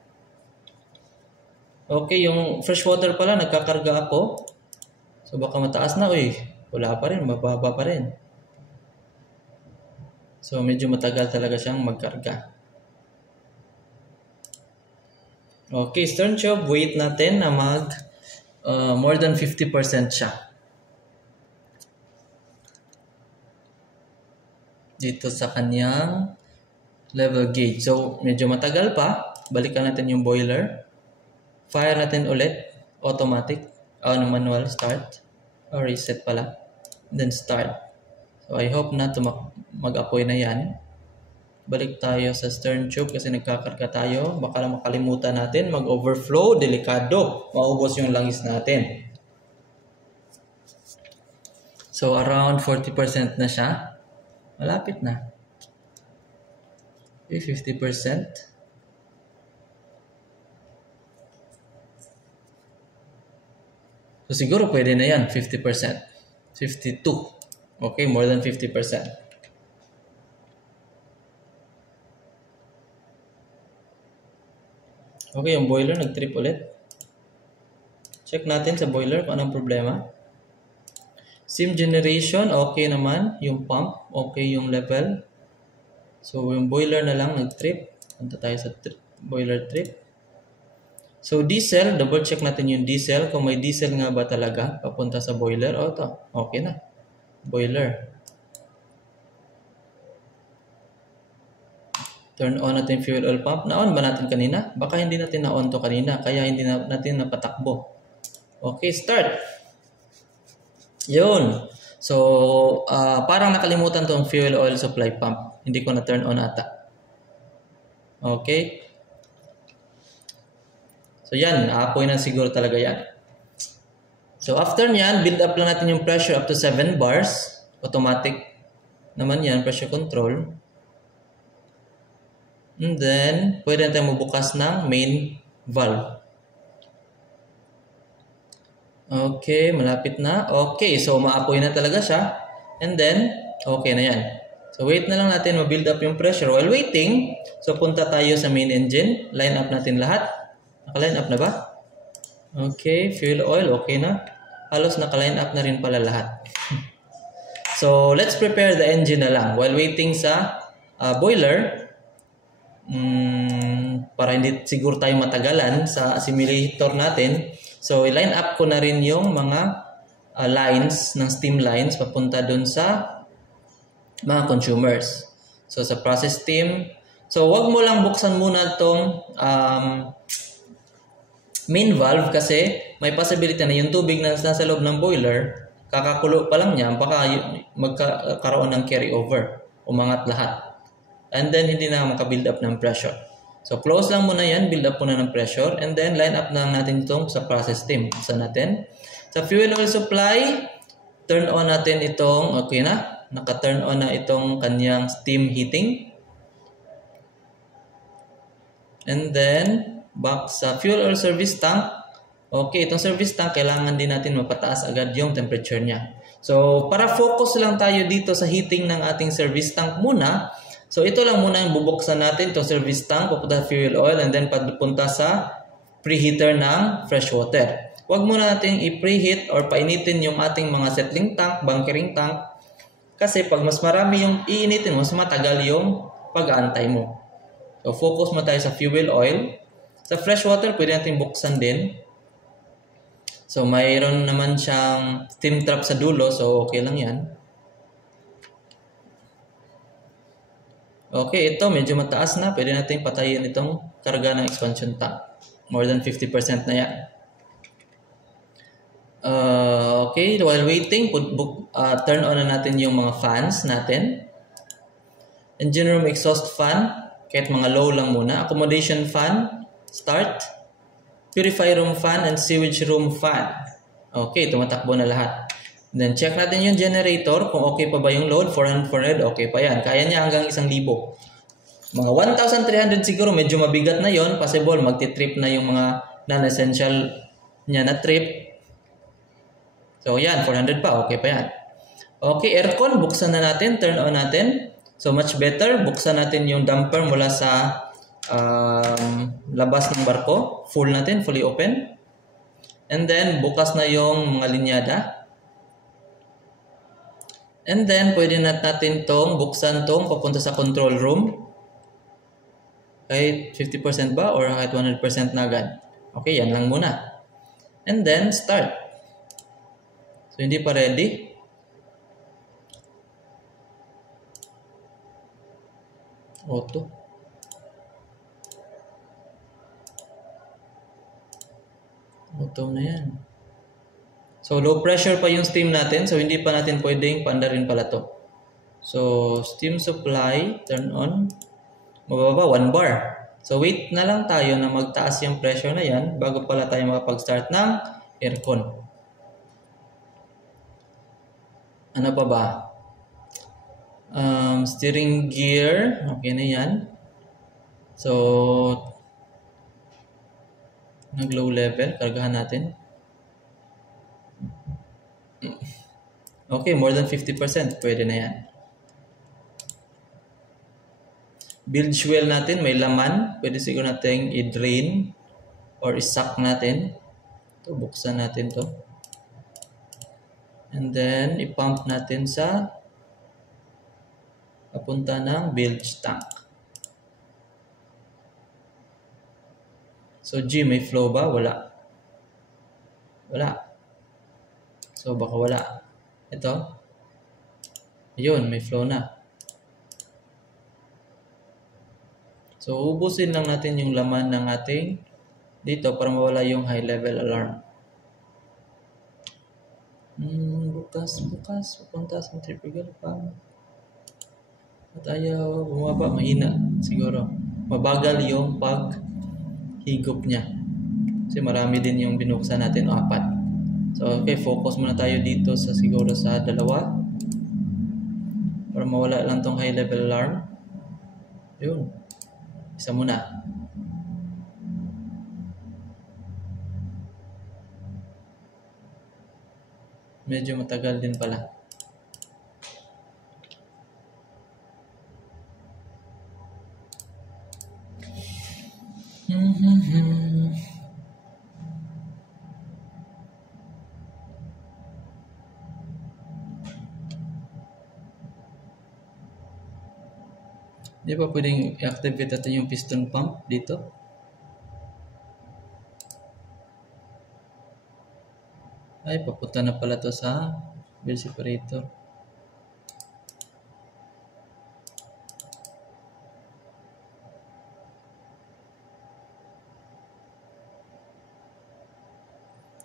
Okay, yung fresh water pala, nagkakarga ako. So, baka mataas na. Uy, wala pa rin. Mababa pa rin. So, medyo matagal talaga siyang magkarga. Okay, stern tube, wait natin na more than 50% siya. Dito sa kanyang level gauge. So, medyo matagal pa. Balikan natin yung boiler. Fire natin ulit. Automatic. Manual start. Or reset pala. Then start. So, I hope na mag-apoy na yan. Balik tayo sa stern tube kasi nagkakarga tayo. Baka lang makalimutan natin. Mag-overflow. Delikado. Maubos yung langis natin. So, around 40% na siya. Malapit na. Okay, 50%. So, siguro pwede na yan, 50%. 52. Okay, more than 50%. Okay, yung boiler, nag-trip ulit. Check natin sa boiler kung anong problema. Steam generation, okay naman. Yung pump, okay yung level. So, yung boiler na lang nag-trip. Punta tayo sa boiler trip. So, diesel, double check natin yung diesel. Kung may diesel nga ba talaga, papunta sa boiler. O, ito. Okay na. Boiler. Turn on natin fuel oil pump. Na-on ba natin kanina? Baka hindi natin na-on to kanina. Kaya hindi natin napatakbo. Okay, start. Yun. So, parang nakalimutan tong fuel oil supply pump. Hindi ko na-turn on ata. Okay. So, yan. Aapoy na siguro talaga yan. So, after nyan, build up lang natin yung pressure up to 7 bars. Automatic naman yan, pressure control. And then, pwede natin mabukas ng main valve. Okay, malapit na. Okay, so maapoy na talaga siya. And then, okay na yan. So, wait na lang natin ma-build up yung pressure. While waiting, so punta tayo sa main engine. Line up natin lahat. Naka-line up na ba? Okay, fuel oil, okay na. Halos naka-line up na rin pala lahat. So, let's prepare the engine na lang. While waiting sa boiler, para hindi siguro tayo matagalan sa simulator natin. So, i-line up ko na rin yung mga lines ng steam lines papunta dun sa mga consumers. So, sa process steam. So, wag mo lang buksan muna itong main valve kasi may possibility na yung tubig na nasa loob ng boiler, kakakulo pa lang niya, baka magkaroon ng carryover. Umangat lahat. And then, hindi na makabuild up ng pressure. So, close lang muna yan. Build up muna ng pressure. And then, line up na natin itong sa process steam. Buksan natin. Sa fuel oil supply, turn on natin itong, okay na. Naka-turn on na itong kanyang steam heating. And then, back sa fuel oil service tank. Okay, itong service tank, kailangan din natin mapataas agad yung temperature niya. So, para focus lang tayo dito sa heating ng ating service tank muna. So, ito lang muna yung bubuksan natin, itong service tank, papunta sa fuel oil, and then papunta sa preheater ng fresh water. Huwag muna natin i-preheat or painitin yung ating mga settling tank, bunkering tank, kasi pag mas marami yung iinitin, mas matagal yung pag-aantay mo. So, focus mo tayo sa fuel oil. Sa fresh water, pwede natin buksan din. So, mayroon naman siyang steam trap sa dulo, so okay lang yan. Okay, ito medyo mataas na. Pwede natin patayin itong karga ng expansion tank. More than 50% na yan. Okay, while waiting, turn on na natin yung mga fans natin. Engine room exhaust fan, kahit mga low lang muna. Accommodation fan, start. Purify room fan and sewage room fan. Okay, tumatakbo na lahat. Then, check natin yung generator. Kung okay pa ba yung load. 400, okay pa yan. Kaya niya hanggang 1,000. Mga 1,300 siguro. Medyo mabigat na yon. Possible, magti-trip na yung mga non-essential niya na trip. So, yan. 400 pa. Okay pa yan. Okay, aircon. Buksan na natin. Turn on natin. So, much better. Buksan natin yung damper mula sa labas ng barko. Full natin. Fully open. And then, bukas na yung mga linyada. And then, pwede natin tong buksan tong papunta sa control room. Kahit 50% ba or kahit 100% na agad. Okay, yan lang muna. And then, start. So, hindi pa ready. Auto. Auto na yan. So, low pressure pa yung steam natin. So, hindi pa natin pwedeng paandarin pala to. So, steam supply, turn on. Mababa, 1 bar. So, wait na lang tayo na magtaas yung pressure na yan bago pala tayo makapag-start ng aircon. Ano pa ba? Steering gear. Okay na yan. So, nag-low level. Kargahan natin. Okay, more than 50%. Pwede na yan. Bilge well natin, may laman. Pwede siguro natin i-drain or i-suck natin. Ito, buksan natin to. And then, i-pump natin sa papunta ng bilge tank. So, G, may flow ba? Wala. Wala. So, baka wala. Ito. Ayun, may flow na. So, ubusin lang natin yung laman ng ating dito para mawala yung high level alarm. Bukas. Papunta sa centrifugal pump. At ayaw bumaba, mahina siguro. Mabagal yung paghigop niya. Kasi marami din yung binuksan natin, 4. So, okay, focus muna tayo dito sa siguro sa 2. Para mawala lang tong high level alarm. Yun. Isa muna. Medyo matagal din pala. Di ba pwedeng i-activate natin yung piston pump dito? Ay, papunta na pala to sa wheel separator.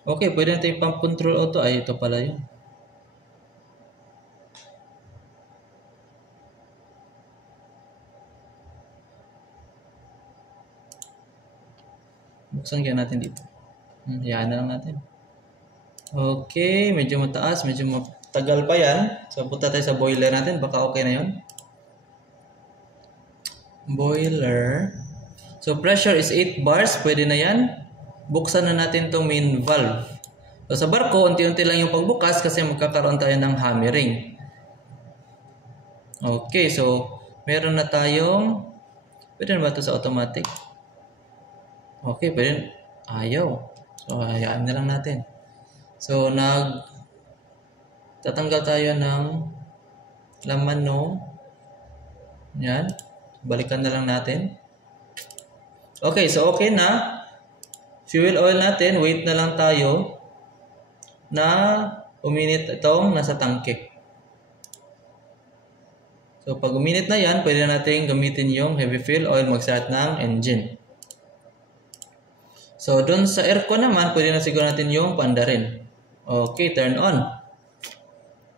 Okay, pwede natin pump control auto. Ay, ito pala yun. Buksan kaya natin dito. Hayaan na lang natin. Okay, medyo mataas, medyo matagal pa yan. So, punta tayo sa boiler natin. Baka okay na yun. Boiler. So, pressure is 8 bars. Pwede na yan. Buksan na natin itong main valve. So, sa barko, unti-unti lang yung pagbukas kasi magkakaroon tayo ng hammering. Okay, so, meron na tayong... Pwede na ba ito sa automatic? Okay, pwede. Ayaw. So, hayaan na lang natin. So, tatanggal tayo ng laman no. Yan. Balikan na lang natin. Okay, so okay na. Fuel oil natin. Wait na lang tayo na uminit itong nasa tangke. So, pag uminit na yan, pwede natin gamitin yung heavy fuel oil mag-start ng engine. So, dun sa aircon naman, pwede na siguro natin yung paandarin. Okay, turn on.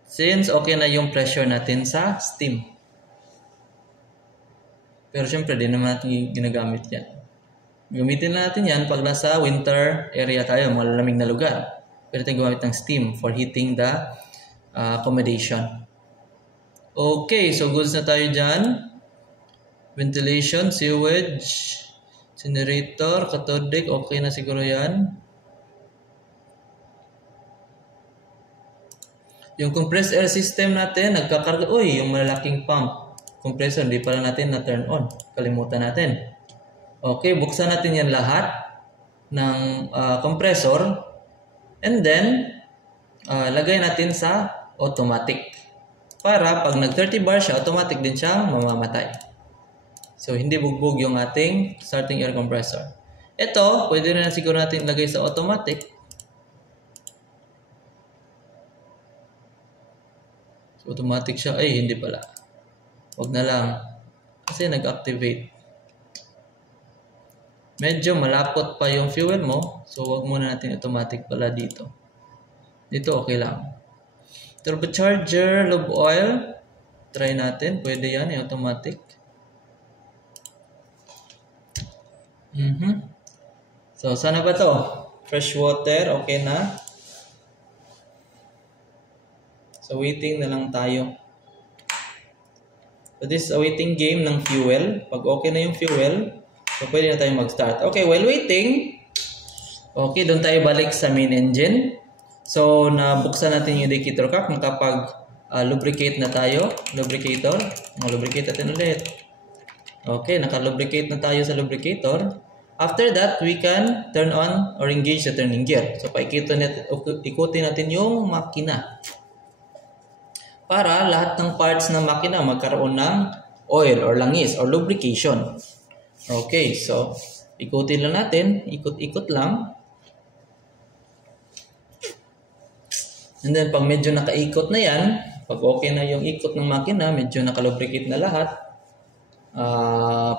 Since okay na yung pressure natin sa steam. Pero syempre, di naman natin ginagamit yan. Gamitin natin yan pag nasa winter area tayo, malalamig na lugar. Pwede tayong gumamit ng steam for heating the accommodation. Okay, so goods na tayo dyan. Ventilation, sewage, generator, cathodic, okay na siguro yan. Yung compressed air system natin, nagkakarga, yung malalaking pump. Compressor, hindi pala natin na-turn on. Kalimutan natin. Okay, buksan natin yan lahat ng compressor. And then, lagay natin sa automatic. Para pag nag-30 bar siya, automatic din siyang mamamatay. So, hindi bugbog yung ating starting air compressor. Ito, pwede na siguro natin lagay sa automatic. So, automatic siya. Ay, hindi pala. Huwag na lang. Kasi nag-activate. Medyo malapot pa yung fuel mo. So, huwag muna natin automatic pala dito. Dito, okay lang. Turbocharger, lube oil. Try natin. Pwede yan, yung automatic. So, sana ba to? Fresh water, okay na. So, So, waiting na lang tayo. So, this is a waiting game ng fuel. Pag okay na yung fuel, so pwede na tayo mag-start. Okay, while waiting, okay, doon tayo balik sa main engine. So, nabuksan natin yung indicator cock. Nakapag-lubricate na tayo. Lubricator. Lubricate natin ulit. Okay, naka-lubricate na tayo sa lubricator. After that, we can turn on or engage the turning gear. So, ikutin natin yung makina. Para lahat ng parts ng makina magkaroon ng oil or langis or lubrication. Okay, so, ikutin lang natin. Ikot-ikot lang. And then, pag medyo nakaikot na yan, pag okay na yung ikot ng makina, medyo nakalubricate na lahat,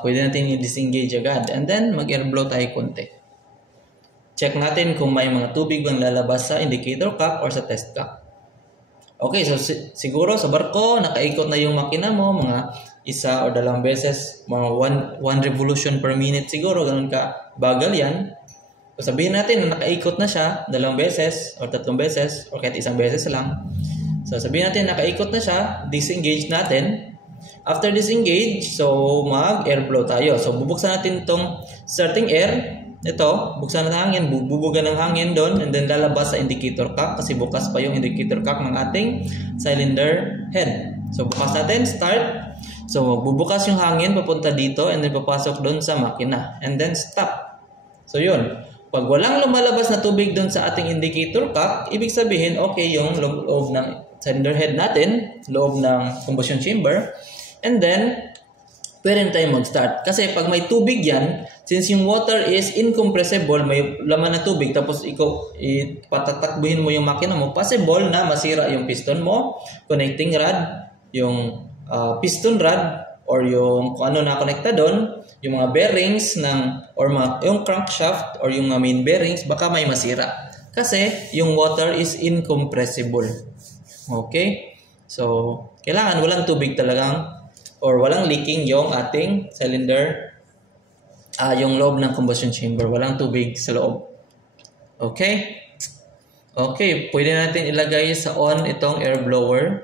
pwede natin i-disengage agad. And then, mag-airblow tayo konti. Check natin kung may mga tubig bang lalabas sa indicator cock or sa test cock. Okay, so siguro sa barko, nakaikot na yung makina mo, mga isa o dalawang beses, mga one revolution per minute siguro, ganun ka bagal yan. So sabihin natin na nakaikot na siya, dalawang beses o tatlong beses o kahit isang beses lang. So sabihin natin nakaikot na siya, disengage natin. After disengage, so mag-airblow tayo. So bubuksan natin itong starting air. Ito, buksan ng hangin, bubugan ng hangin doon, and then lalabas sa indicator cock kasi bukas pa yung indicator cock ng ating cylinder head. So bukas natin, start. So bubukas yung hangin papunta dito and then papasok doon sa makina. And then stop. So yun. Pag walang lumalabas na tubig doon sa ating indicator cock, ibig sabihin okay yung loob ng cylinder head natin, loob ng combustion chamber. And then, pwede na tayo mag-start. Kasi pag may tubig yan, since yung water is incompressible, may laman na tubig, tapos ikaw patatakbuhin mo yung makina mo, possible na masira yung piston mo, connecting rod, yung piston rod, or yung kung ano na-connecta doon, yung mga bearings yung crankshaft, or yung main bearings, baka may masira. Kasi yung water is incompressible. Okay? So, kailangan walang tubig talagang or walang leaking yung ating cylinder, yung loob ng combustion chamber. Walang tubig sa loob. Okay? Okay, pwede natin ilagay sa on itong air blower.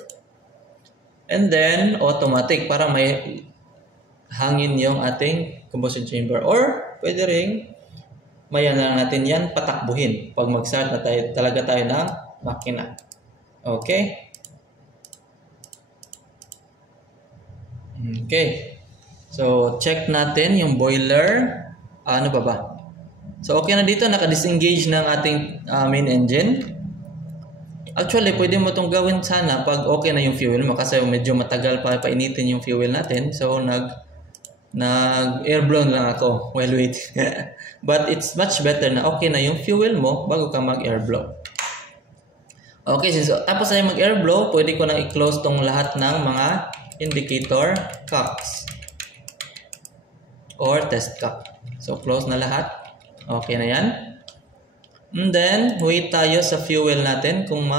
And then, automatic para may hangin yung ating combustion chamber. Or, pwede rin, mayan na natin yan patakbuhin pag mag-start na talaga tayo ng makina. Okay? Okay. So, check natin yung boiler. Ano pa ba? So, okay na dito. Naka-disengage ng ating main engine. Actually, pwede mo itong gawin sana pag okay na yung fuel mo kasi medyo matagal pa painitin yung fuel natin. So, nag-airblow lang ako while waiting. But it's much better na okay na yung fuel mo bago ka mag-airblow. Okay, so tapos na mag-airblow, pwede ko nang i-close tong lahat ng mga indicator cocks or test cock. So, close na lahat. Okay na yan. And then, wait tayo sa fuel natin kung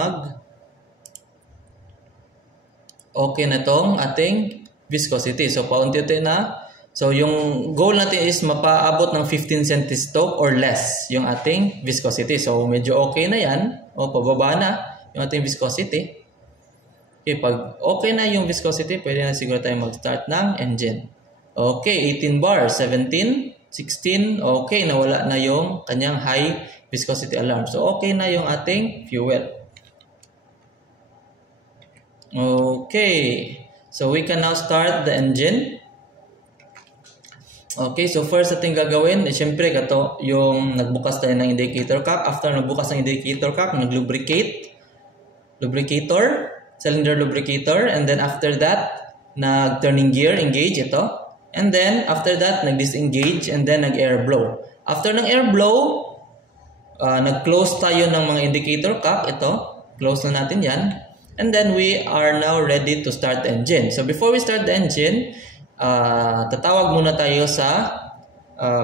okay na tong ating viscosity. So, paunti-unti na. So, yung goal natin is mapaabot ng 15 centistokes or less yung ating viscosity. So, medyo okay na yan. O, pababa na yung ating viscosity. Okay, pag okay na yung viscosity, pwede na siguro tayo mag-start ng engine. Okay, 18 bar, 17, 16, okay, nawala na yung kanyang high viscosity alarm. So, okay na yung ating fuel. Okay, so we can now start the engine. Okay, so first ating gagawin, syempre gato yung nagbukas tayo ng indicator cock. After nagbukas ng indicator cock, cylinder lubricator, and then after that, nag-turning gear, engage ito. And then, after that, nag-disengage, and then nag-air blow. After ng air blow, nag-close tayo ng mga indicator cock, ito. Close na natin yan. And then, we are now ready to start the engine. So, before we start the engine, tatawag muna tayo sa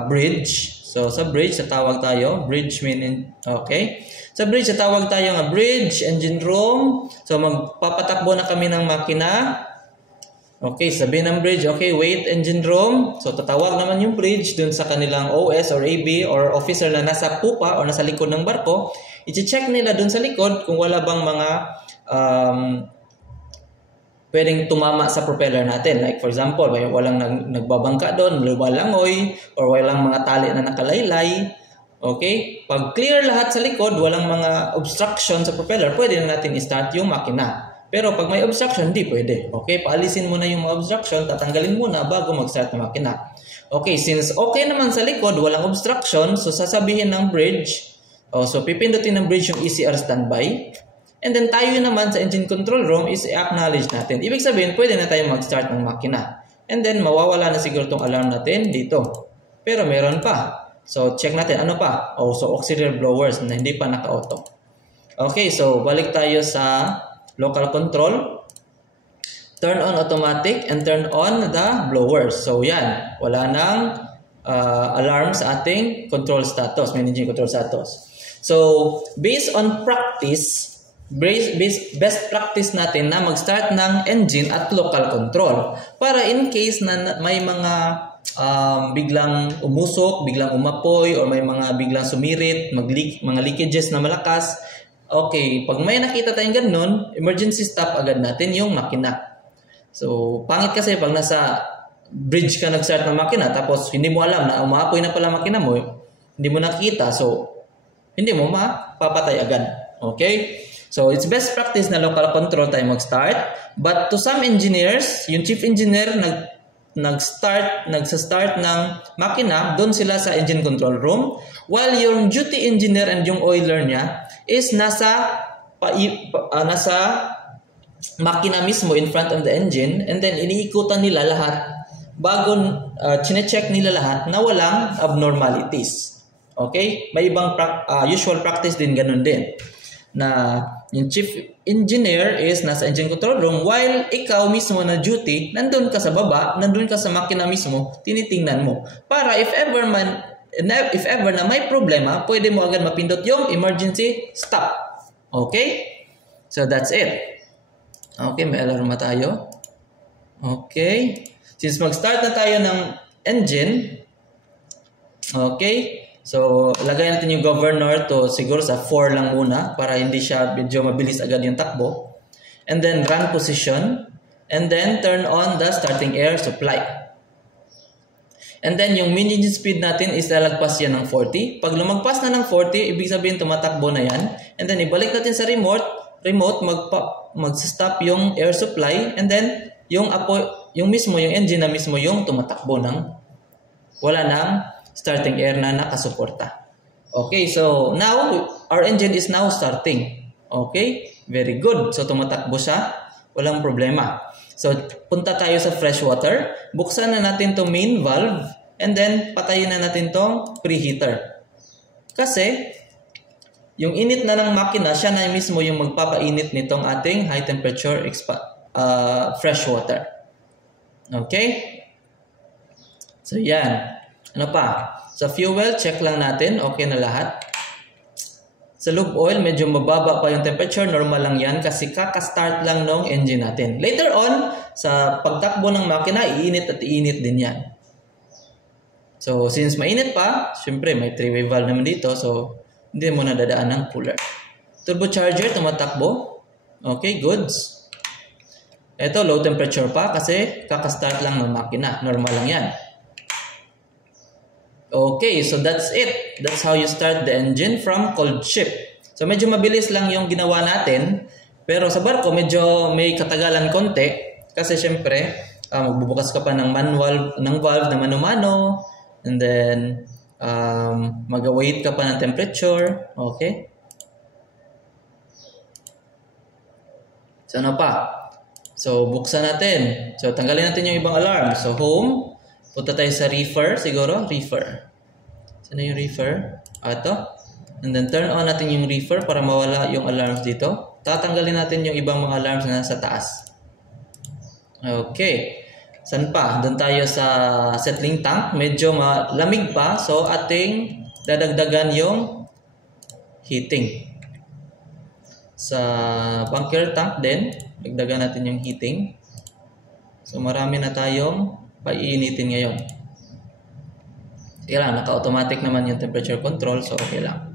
bridge. So, sa bridge, tatawag tayo. Bridge meaning, okay. Sa bridge, tatawag tayo ng bridge, engine room. So, magpapatakbo na kami ng makina. Okay, sabihin ng bridge, okay, wait, engine room. So, tatawag naman yung bridge dun sa kanilang OS or AB or officer na nasa pupa o nasa likod ng barko. I-check nila dun sa likod kung wala bang mga pwedeng tumama sa propeller natin. Like for example, walang nagbabangka doon, walangoy, or walang mga tali na nakalaylay. Okay? Pag clear lahat sa likod, walang mga obstruction sa propeller, pwede na natin i-start yung makina. Pero pag may obstruction, hindi pwede. Okay? Paalisin mo na yung mga obstruction, tatanggalin mo na bago mag-start ng makina. Okay, since okay naman sa likod, walang obstruction, so sasabihin ng bridge, so pipindutin ng bridge yung ECR standby, and then tayo naman sa engine control room is i-acknowledge natin. Ibig sabihin, pwede na tayo mag-start ng makina. And then, mawawala na siguro itong alarm natin dito. Pero meron pa. So, check natin. Ano pa? So auxiliary blowers na hindi pa naka-auto. Okay, so balik tayo sa local control. Turn on automatic and turn on the blowers. So, yan. Wala nang alarm sa ating control status, managing control status. So, based on practice, best practice natin na mag-start ng engine at local control para in case na may mga biglang umusok, biglang umapoy, or may mga biglang sumirit, mga leakages na malakas. Okay, pag may nakita tayong ganun, emergency stop agad natin yung makina. So, pangit kasi pag nasa bridge ka nag-start ng makina tapos hindi mo alam na umapoy na pala makina mo, hindi mo nakita, so hindi mo mapapatay agad. Okay? So, it's best practice na local control tayo mag-start. But to some engineers, yung chief engineer nagsa-start ng makina, doon sila sa engine control room, while yung duty engineer and yung oiler niya is nasa makina mismo in front of the engine, and then iniikutan nila lahat bago chine-check nila lahat na walang abnormalities. Okay? May ibang usual practice din, ganun din. Na yung chief engineer is nasa engine control room while ikaw mismo na duty, nandun ka sa baba, nandun ka sa makina mismo, tinitingnan mo. Para if ever na may problema, pwede mo agad mapindot yung emergency stop. Okay? So that's it. Okay, may alarm na tayo. Okay. Since mag-start na tayo ng engine, okay, so lagay natin yung governor to siguro sa 4 lang muna para hindi siya medyo mabilis agad yung takbo. And then run position. And then turn on the starting air supply. And then yung min engine speed natin is lalagpas yan ng 40. Pag lumagpas na ng 40, ibig sabihin tumatakbo na yan. And then ibalik natin sa remote mag-stop yung air supply, and then yung engine na mismo yung tumatakbo ng wala nang starting air na nakasuporta. Okay, so now our engine is now starting. Okay, very good. So tumatakbo siya, walang problema. So punta tayo sa fresh water, buksan na natin tong main valve, and then patayin na natin tong preheater. Kasi yung init na ng makina, siya na mismo yung magpapainit nitong ating high temperature fresh water. Okay? So, yan. Ano pa? Sa fuel, check lang natin. Okay na lahat. Sa lube oil, medyo mababa pa yung temperature. Normal lang yan kasi kakastart lang ng engine natin. Later on, sa pagtakbo ng makina, iinit at iinit din yan. So, since mainit pa, syempre may 3-way valve naman dito. So, hindi mo nadadaan ng cooler. Turbocharger, tumatakbo. Okay, goods. Ito, low temperature pa kasi kakastart lang ng makina. Normal lang yan. Okay, so that's it. That's how you start the engine from cold ship. So, medyo mabilis lang yung ginawa natin. Pero sa barko, medyo may katagalan konti. Kasi syempre, magbubukas ka pa ng valve na mano-mano. And then, mag-await ka pa ng temperature. Okay? So, ano pa? So, buksan natin. So, tanggalin natin yung ibang alarm. So, home. Punta tayo sa reefer. Siguro, reefer. Saan yung reefer? Ito. And then, turn on natin yung reefer para mawala yung alarms dito. Tatanggalin natin yung ibang mga alarms na nasa taas. Okay. Saan pa? Doon tayo sa settling tank. Medyo malamig pa. So, ating dadagdagan yung heating. Sa bunker tank din, dagdagan natin yung heating. So, marami na tayong paiinitin ngayon. Kaya lang, naka-automatic naman yung temperature control. So, okay lang.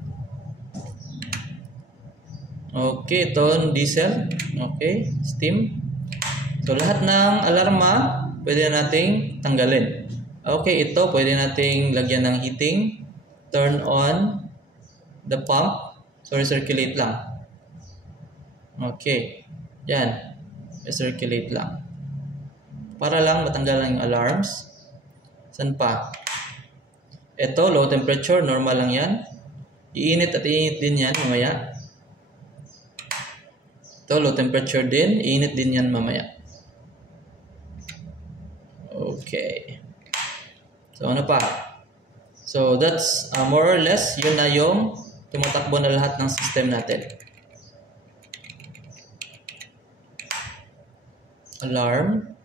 Okay, ito diesel. Okay, steam. So, lahat ng alarma, pwede nating tanggalin. Okay, ito, pwede nating lagyan ng heating. Turn on the pump. So, recirculate lang. Okay. Yan. Recirculate lang. Para lang matanggal yung alarms. San pa? Ito, low temperature. Normal lang yan. Iinit at iinit din yan mamaya. Ito, low temperature din. Iinit din yan mamaya. Okay. So, ano pa? So, that's more or less, yun na yung tumatakbo na lahat ng system natin. Alarm.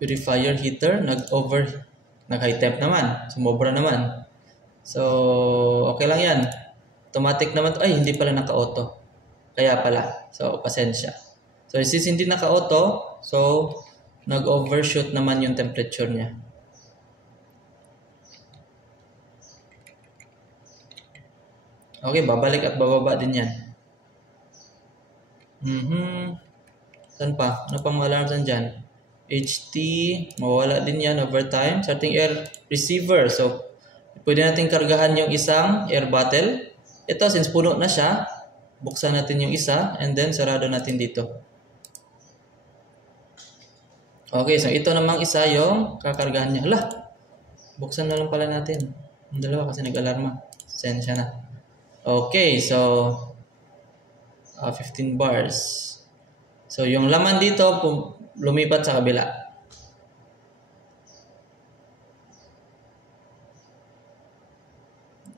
Purifier, heater. Nag-high temp naman. Sumobra naman. So, okay lang yan. Automatic naman. Ay, hindi pala naka-auto. Kaya pala. So, pasensya. So, since hindi naka-auto, so, nag-overshoot naman yung temperature niya. Okay, babalik at bababa din yan. Saan pa? Ano pang alarms nandyan? HT, mawala din yan over time. Starting air receiver. So, pwede natin kargahan yung isang air bottle. Ito, since puno na siya, buksan natin yung isa and then sarado natin dito. Okay, so ito namang isa yung kakargahan niya. Hala, buksan na lang pala natin. Ang dalawa kasi nag-alarma. Sensya na. Okay, so 15 bars. So yung laman dito lumipat sa kabila.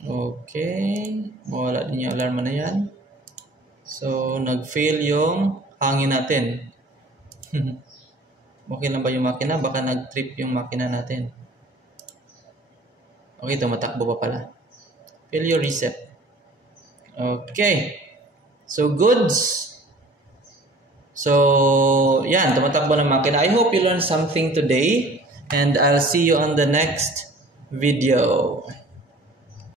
Okay, mawala din yung alarma na yan. So nag-fail yung hangin natin. Okay lang ba yung makina? Baka nag-trip yung makina natin. Okay, tumatakbo pa pala. Failure reset. Okay. So, goods. So, yan. Tumatakbo ng makina. I hope you learned something today. And I'll see you on the next video.